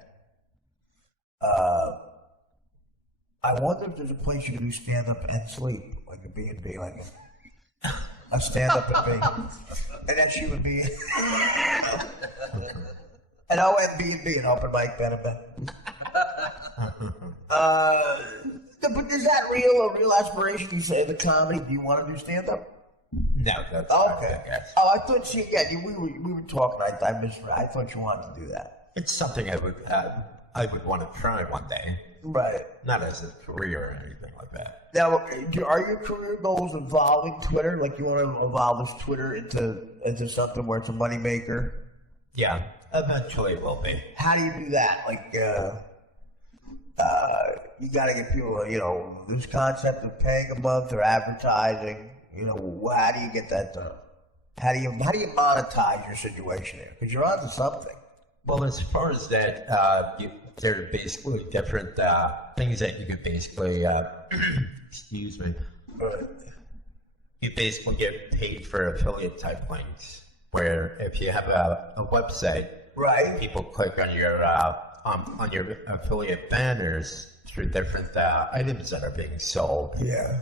I wonder if there's a place you can do stand-up and sleep, like a B&B, like a stand-up and B. And that's you and B. An OMB&B, an open mic benefit. But is that a real aspiration? You say the comedy? Do you want to do stand-up? No, that's Okay. Oh, I thought we were talking. I thought you wanted to do that. It's something I would want to try one day. Right. Not as a career or anything like that. Now, are your career goals involving Twitter? Like you want to evolve this Twitter into something where it's a moneymaker? Yeah, eventually it will be. How do you do that? Like, you got to get people, this concept of paying a month or advertising. How do you get that done? How do you monetize your situation here? Because you're onto something. Well, as far as that, there are basically different things that you could basically, excuse me, you basically get paid for affiliate type links. Where if you have a website, right, people click on your affiliate banners through different items that are being sold. Yeah.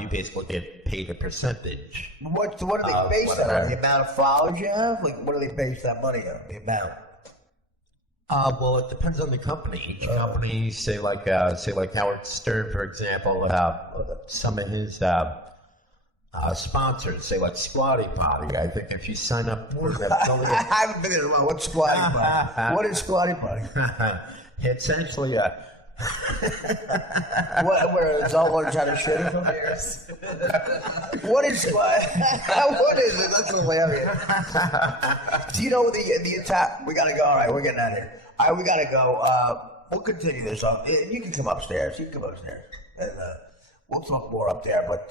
You basically get paid a percentage. What are they based on? The amount of followers you have? Like, what do they base that money on? The amount? Well, it depends on the company. Each company, say like Howard Stern, for example, some of his sponsors, say like Squatty Potty. I think if you sign up for that, I haven't been in a while. What's Squatty Potty? What is Squatty Potty? It's actually where adult learns how to shit from? What is Squatty? What is it? That's hilarious. Do you know the attack? We gotta go. All right, we're getting out of here. All right, we gotta go. We'll continue this on. You can come upstairs. You can come upstairs, and we'll talk more up there. But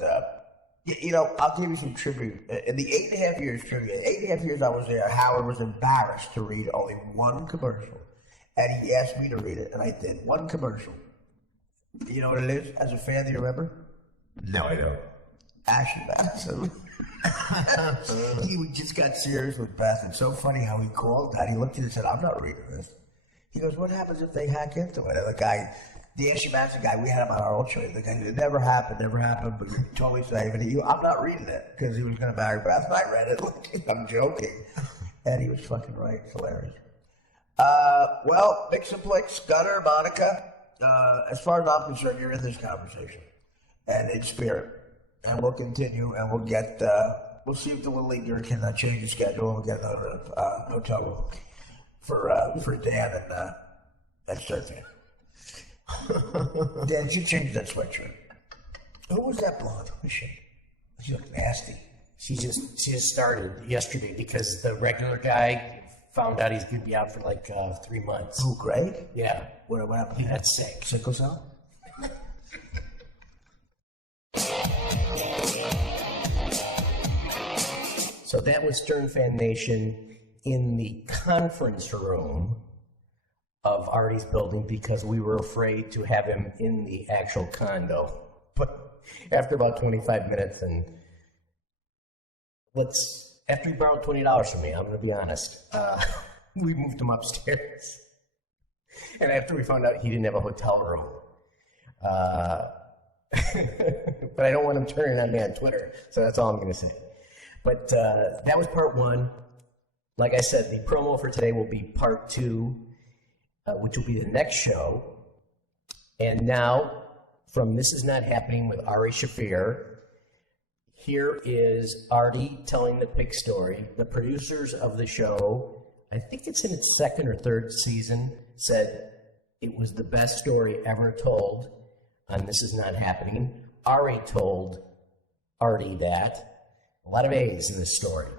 I'll give you some tribute. In the 8.5 years tribute, 8.5 years I was there, Howard was embarrassed to read only one commercial. And he asked me to read it, and I did. One commercial. You know what it is? As a fan, do you remember? No, I don't. Ashley Madison. He just got serious with Beth. It's so funny how he called that. He looked at it and said, I'm not reading this. He goes, what happens if they hack into it? And the guy, the Ashley Madison guy, we had him on our old show. The guy said, it never happened, but you're totally safe. And I'm not reading it because he was going to marry Beth. And I read it. I'm joking. And he was fucking right. It's hilarious. Well, Mix and Plix, Gunner, Monica, as far as I'm concerned, you're in this conversation. And in spirit. And we'll continue, and we'll get, we'll see if the Little Leaguer can change the schedule, and we'll get another hotel room for Dan and Sergey. Dan, you change that sweatshirt. Who was that blonde? Who was she? She looked nasty. She just started yesterday because the regular guy found out he's going to be out for like 3 months. Who, Greg? Yeah. What happened? He got sick. Sickle cell? So that was Stern Fan Nation in the conference room of Artie's building because we were afraid to have him in the actual condo. But after about 25 minutes after he borrowed $20 from me, I'm going to be honest, we moved him upstairs. And after we found out he didn't have a hotel room, but I don't want him turning on me on Twitter, so that's all I'm going to say. But that was part one. Like I said, the promo for today will be part two, which will be the next show. And now, from This Is Not Happening with Ari Shaffir, here is Artie telling the pig story. The producers of the show, I think it's in its second or third season, said it was the best story ever told on This Is Not Happening. Ari told Artie that. A lot of A's in this story.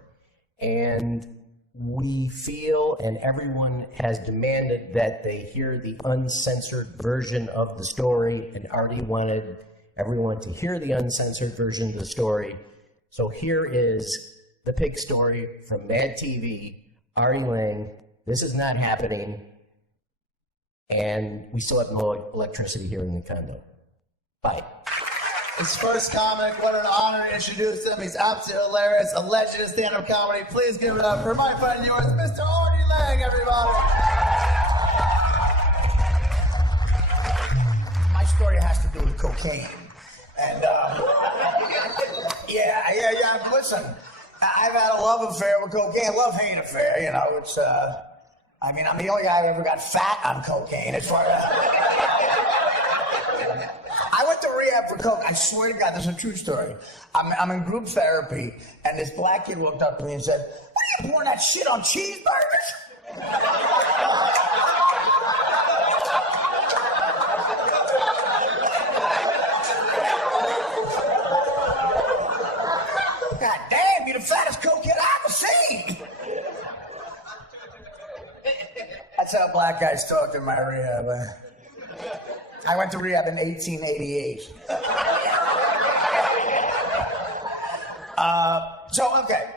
And we feel, and everyone has demanded, that they hear the uncensored version of the story, and Artie wanted everyone to hear the uncensored version of the story. So here is the pig story from Mad TV, Artie Lang. This is not happening, and we still have no electricity here in the condo. Bye. His first comic, what an honor to introduce him. He's absolutely hilarious, a legend of stand-up comedy. Please give it up for my friend and yours, Mr. Artie Lang, everybody. story has to do with cocaine. And, yeah. Listen, I've had a love affair with cocaine, love-hate affair, you know. It's, I mean, I'm the only guy who ever got fat on cocaine as far as... I went to rehab for coke. I swear to God, this is a true story. I'm in group therapy, and this black kid walked up to me and said, "What are you pouring that shit on cheeseburgers?" God damn, you're the fattest cokehead I've ever seen. That's how black guys talk in my rehab. I went to rehab in 1888. Okay.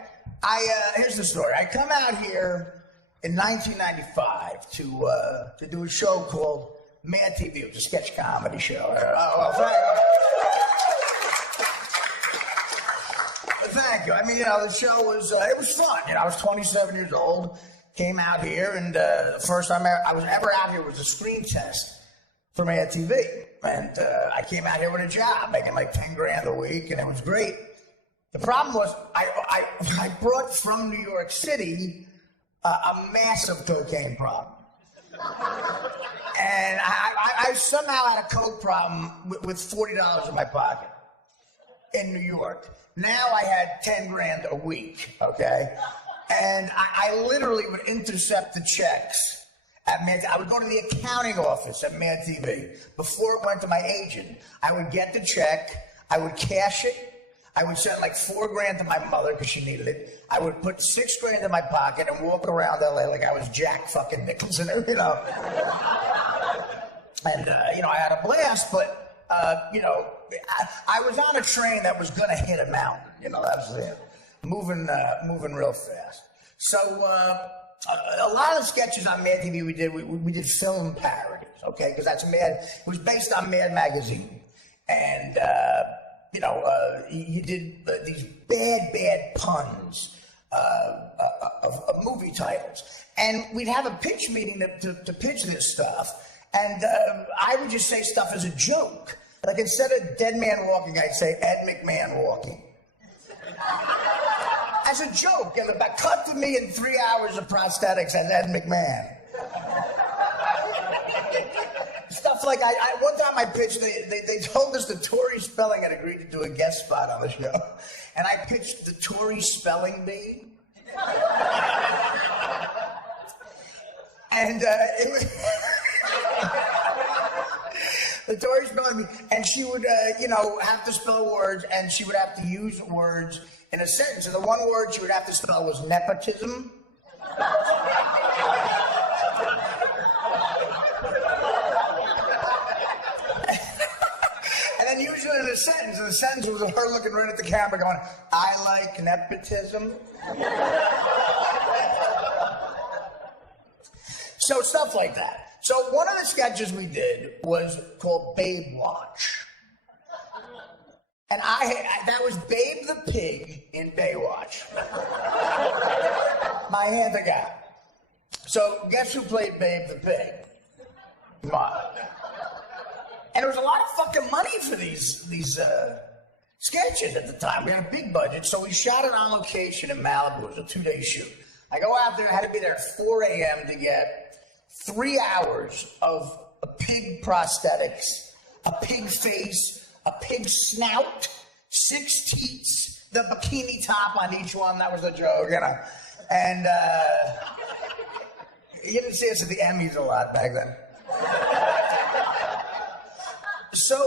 Here's the story. I come out here in 1995 to do a show called Mad TV. It was a sketch comedy show. Thank you. I mean, you know, the show was, it was fun. You know, I was 27 years old, came out here, and the first time I was ever out here was a screen test for Mad TV. And I came out here with a job, making like 10 grand a week, and it was great. The problem was I brought from New York City a massive cocaine problem. And I somehow had a coke problem with $40 in my pocket in New York. Now I had 10 grand a week, okay? And I literally would intercept the checks at Mad TV. I would go to the accounting office at Mad TV. Before it went to my agent, I would get the check, I would cash it, I would send like 4 grand to my mother because she needed it. I would put 6 grand in my pocket and walk around LA like I was Jack fucking Nicholson, you know. And, you know, I had a blast, but, you know, I was on a train that was going to hit a mountain. You know, that was it. Moving real fast. So, a lot of the sketches on Mad TV we did film parodies, okay? Because that's Mad. It was based on Mad Magazine. And, you know, you did these bad puns of movie titles. And we'd have a pitch meeting to pitch this stuff. And I would just say stuff as a joke. Like instead of Dead Man Walking, I'd say Ed McMahon Walking. As a joke. And about cut to me in 3 hours of prosthetics as Ed McMahon. Stuff like, one time I pitched, they told us that Tori Spelling had agreed to do a guest spot on the show. And I pitched the Tori Spelling Bee. And it was... the Tori Spelling Bee. And she would, you know, have to spell words, and she would have to use words in a sentence. And the one word she would have to spell was nepotism. And then usually in a sentence, and the sentence was her looking right at the camera going, "I like nepotism." So stuff like that. So one of the sketches we did was called Babe Watch. And that was Babe the Pig in Baywatch. My hand to God. So guess who played Babe the Pig? Mine. And there was a lot of fucking money for these sketches at the time. We had a big budget, so we shot it on location in Malibu. It was a 2-day shoot. I go out there, I had to be there at 4 a.m. to get 3 hours of a pig prosthetics, a pig face, a pig snout, 6 teats, the bikini top on each one. That was the joke, you know. And you didn't see us at the Emmys a lot back then. So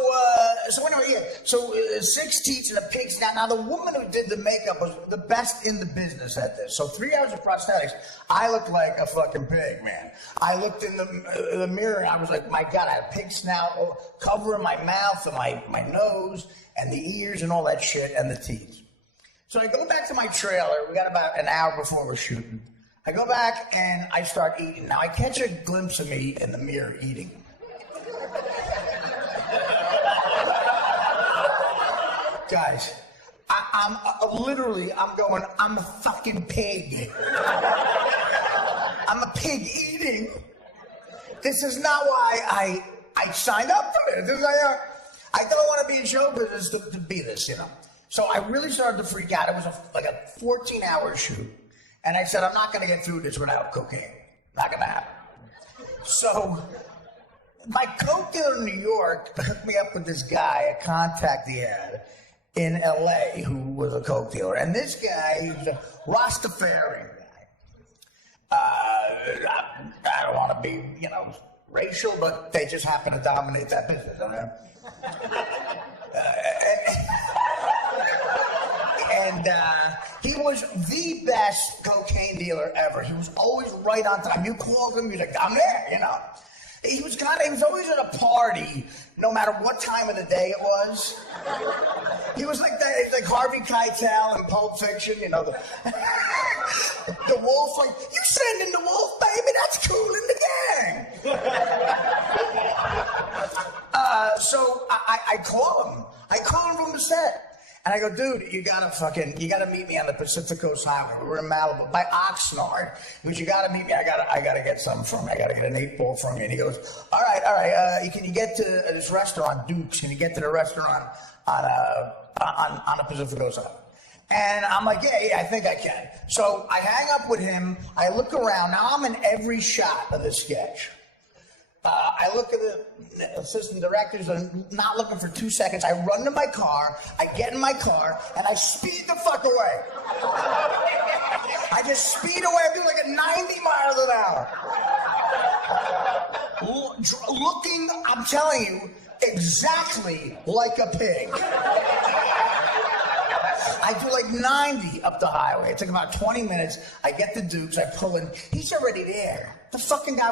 anyway, yeah. So 6 teats and a pig snout. Now the woman who did the makeup was the best in the business at this. So 3 hours of prosthetics, I looked like a fucking pig, man. I looked in the mirror and I was like, my God, I had a pig snout covering my mouth and my nose and the ears and all that shit and the teeth. So I go back to my trailer. We got about an hour before we're shooting. I go back and I start eating. Now I catch a glimpse of me in the mirror eating. Guys, I'm going, I'm a fucking pig. I'm a pig eating. This is not why I signed up for it. I don't want to be in show business to be this, you know. So I really started to freak out. It was like a 14-hour shoot. And I said, I'm not going to get through this without cocaine. Not going to happen. So my coke dealer in New York hooked me up with this guy, a contact he had in LA who was a coke dealer. And this guy, he was a Rastafarian guy. I don't want to be, you know, racial, but they just happen to dominate that business. And he was the best cocaine dealer ever. He was always right on time. You called him, he was like, I'm there, you know. He was always at a party, no matter what time of the day it was. He was like that, like Harvey Keitel in Pulp Fiction, you know, the wolf, like, you sending the wolf, baby, that's cool in the gang. So I call him. I call him from the set. And I go, dude, you gotta meet me on the Pacific Coast Highway. We're in Malibu by Oxnard. He goes, you gotta meet me. I gotta get something from you. I gotta get an 8-ball from you. And he goes, all right. Can you get to this restaurant, Duke's? Can you get to the restaurant on the Pacific Coast Highway? And I'm like, yeah, I think I can. So I hang up with him. I look around. Now I'm in every shot of this sketch. I look at the assistant directors, and not looking for 2 seconds. I run to my car, I get in my car, and I speed the fuck away. I just speed away, I do like at 90 miles an hour. Looking, I'm telling you, exactly like a pig. I do like 90 up the highway. It took about 20 minutes. I get the Dukes. I pull in. He's already there. The fucking guy.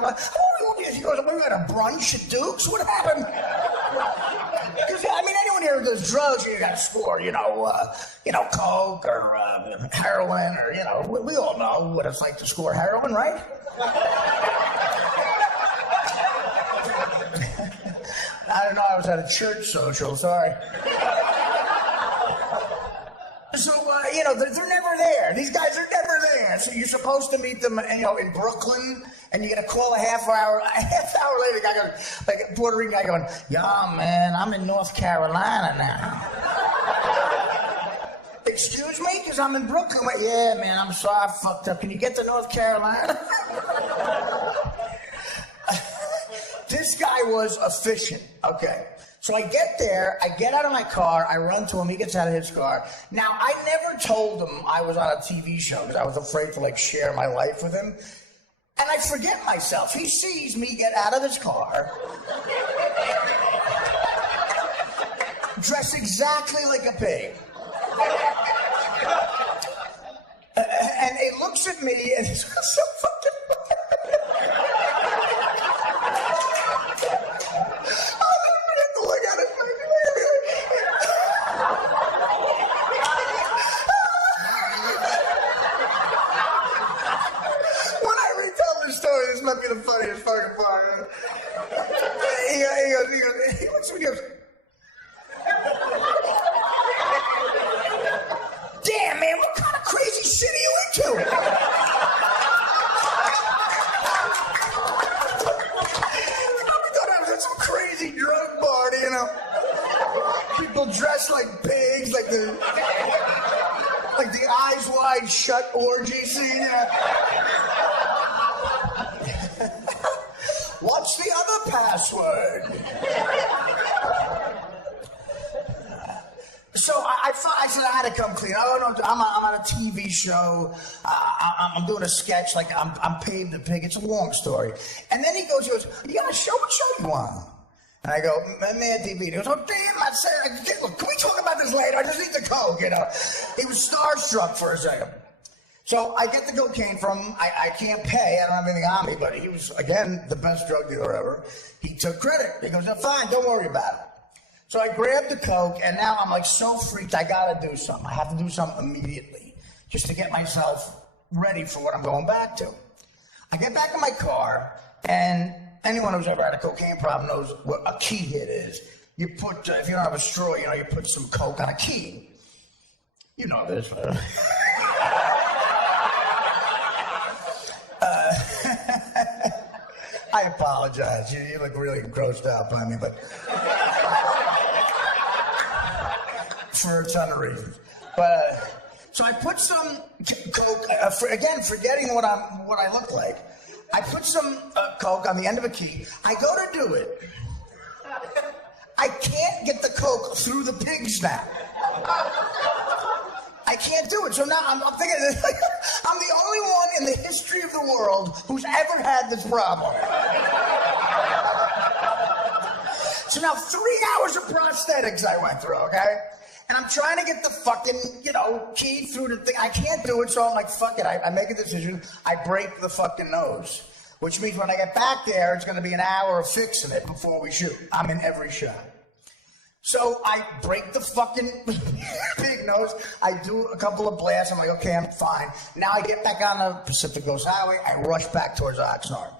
He goes, we got a brunch at Dukes? What happened? Because, I mean, anyone here who does drugs, you got to score, you know, coke or heroin or, you know, we all know what it's like to score heroin, right? I don't know. I was at a church social. Sorry. So, you know, they're never there. These guys are never there. So you're supposed to meet them, you know, in Brooklyn, and you get a call a half hour later, the guy goes, like a Puerto Rican guy going, yeah, man, I'm in North Carolina now. Excuse me? Because I'm in Brooklyn. Wait, yeah, man, I'm sorry, I fucked up. Can you get to North Carolina? This guy was efficient. Okay. So I get there, I get out of my car, I run to him, he gets out of his car. Now, I never told him I was on a TV show because I was afraid to, like, share my life with him. And I forget myself. He sees me get out of his car, dressed exactly like a pig. And he looks at me and he's so fucking... This might be the funniest fucking part. He looks at me and goes, damn, man, what kind of crazy shit are you into? We thought I was at some crazy drug party, you know. People dressed like pigs, like the Eyes Wide Shut orgy scene. What's the other password? So I said I had to come clean. Oh, no, I'm on a TV show. I'm doing a sketch. Like I'm paid the pig. It's a long story. And then he goes, you got a show? What show you on? And I go, Mad TV. He goes, oh damn! I said, look, can we talk about this later? I just need the coke, you know. He was starstruck for a second. So I get the cocaine from him. I can't pay. I don't have anything on me, but he was, again, the best drug dealer ever. He took credit. He goes, fine, don't worry about it. So I grabbed the coke, and now I'm like so freaked, I gotta do something. I have to do something immediately, just to get myself ready for what I'm going back to. I get back in my car, and anyone who's ever had a cocaine problem knows what a key hit is. You put, if you don't have a straw, you know, you put some coke on a key. You know this. I apologize. You look really grossed out by me, but for a ton of reasons. But so I put some Coke. Again, forgetting what I look like. I put some Coke on the end of a key. I go to do it. I can't get the Coke through the pig snap. I can't do it. So now I'm thinking, I'm the only one in the history of the world who's ever had this problem. So now 3 hours of prosthetics I went through, okay? And I'm trying to get the fucking, key through the thing. I can't do it, so I'm like, fuck it. I make a decision. I break the fucking nose. Which means when I get back there, it's going to be an hour of fixing it before we shoot. I'm in every shot. So I break the fucking big nose. I do a couple of blasts. I'm like, okay, I'm fine. Now I get back on the Pacific Coast Highway. I rush back towards Oxnard.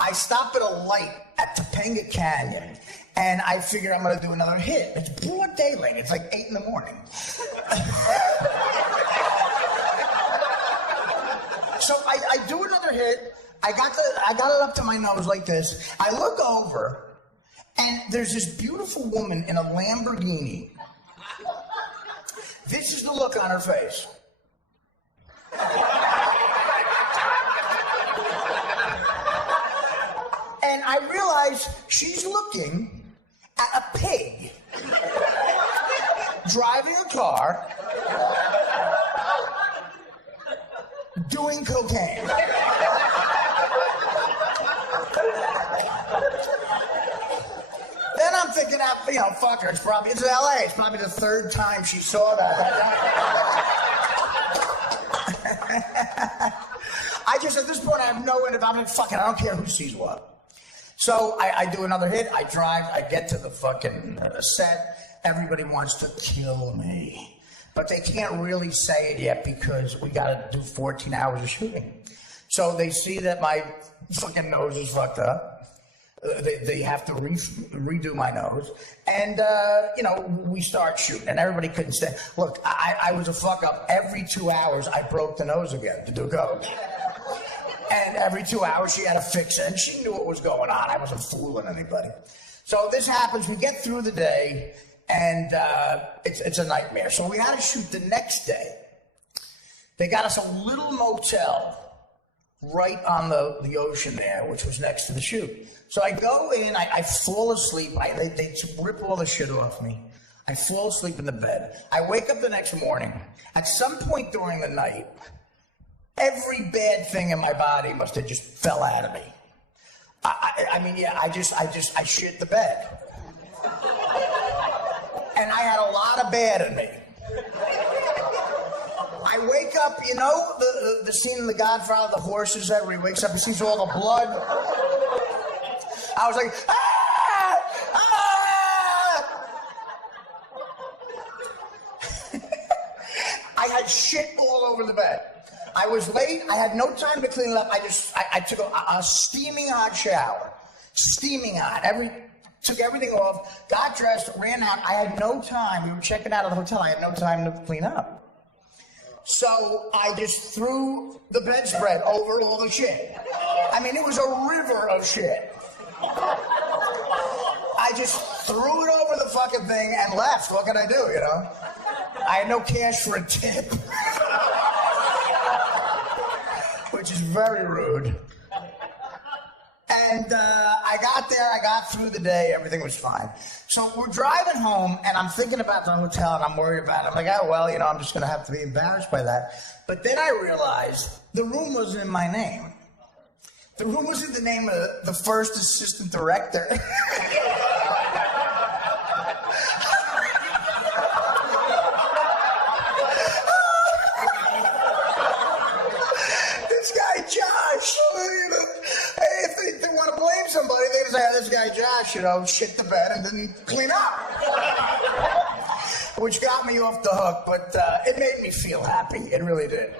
I stop at a light at Topanga Canyon, and I figure I'm going to do another hit. It's broad daylight. It's like 8 in the morning. So I do another hit. I got it up to my nose like this. I look over. And there's this beautiful woman in a Lamborghini. This is the look on her face. And I realize she's looking at a pig driving a car doing cocaine. Then I'm thinking, fuck her. It's LA. It's probably the third time she saw that. I just, at this point, I have no end of, I'm like, fuck it, I don't care who sees what. So I do another hit. I drive. I get to the fucking set. Everybody wants to kill me. But they can't really say it yet because we got to do 14 hours of shooting. So they see that my fucking nose is fucked up. They have to redo my nose. And, we start shooting. And everybody couldn't stand. Look, I was a fuck up. Every 2 hours, I broke the nose again to do coke. And every 2 hours, she had to fix it. And she knew what was going on. I wasn't fooling anybody. So this happens. We get through the day. And it's a nightmare. So we had to shoot the next day. They got us a little motel right on the ocean there, which was next to the shoot. So I go in, I fall asleep. They rip all the shit off me. I fall asleep in the bed. I wake up the next morning. At some point during the night, every bad thing in my body must have just fell out of me. I shit the bed. And I had a lot of bad in me. I wake up, the scene in The Godfather, the horses that where he wakes up, he sees all the blood. I was like, ah! Ah! I had shit all over the bed. I was late. I had no time to clean it up. I took a steaming hot shower. Steaming hot. Took everything off, got dressed, ran out. I had no time. We were checking out of the hotel. I had no time to clean up. So I just threw the bedspread over all the shit. It was a river of shit. I just threw it over the fucking thing and left. What can I do, I had no cash for a tip. Which is very rude. And I got there, I got through the day, everything was fine. So we're driving home, and I'm thinking about the hotel, and I'm worried about it. I'm like, I'm just going to have to be embarrassed by that. But then I realized the room wasn't in my name. The room was in the name of the first assistant director. This guy, Josh, if they want to blame somebody, they just say, this guy Josh, shit the bed and then clean up. Which got me off the hook, but it made me feel happy. It really did.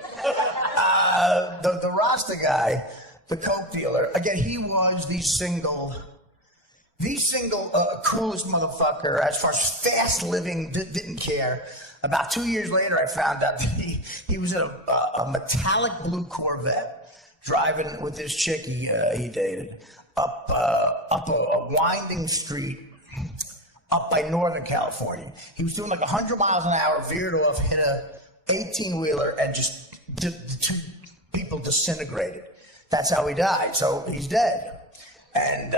The Rasta guy, the coke dealer, again, he was the single coolest motherfucker as far as fast living, didn't care. About 2 years later, I found out that he was in a metallic blue Corvette. driving with this chick he dated up a winding street up by Northern California. He was doing like 100 miles an hour, veered off, hit a 18-wheeler, and just the two people disintegrated. That's how he died. So he's dead. And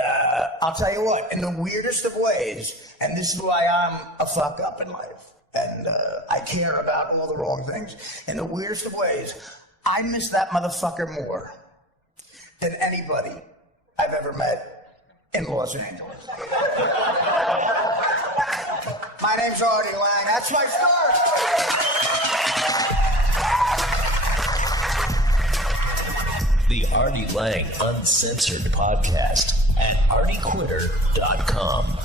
I'll tell you what, in the weirdest of ways, and this is why I'm a fuck up in life, and I care about all the wrong things. In the weirdest of ways, I miss that motherfucker more than anybody I've ever met in Los Angeles. My name's Artie Lang. That's my story. The Artie Lang Uncensored Podcast at artiequitter.com.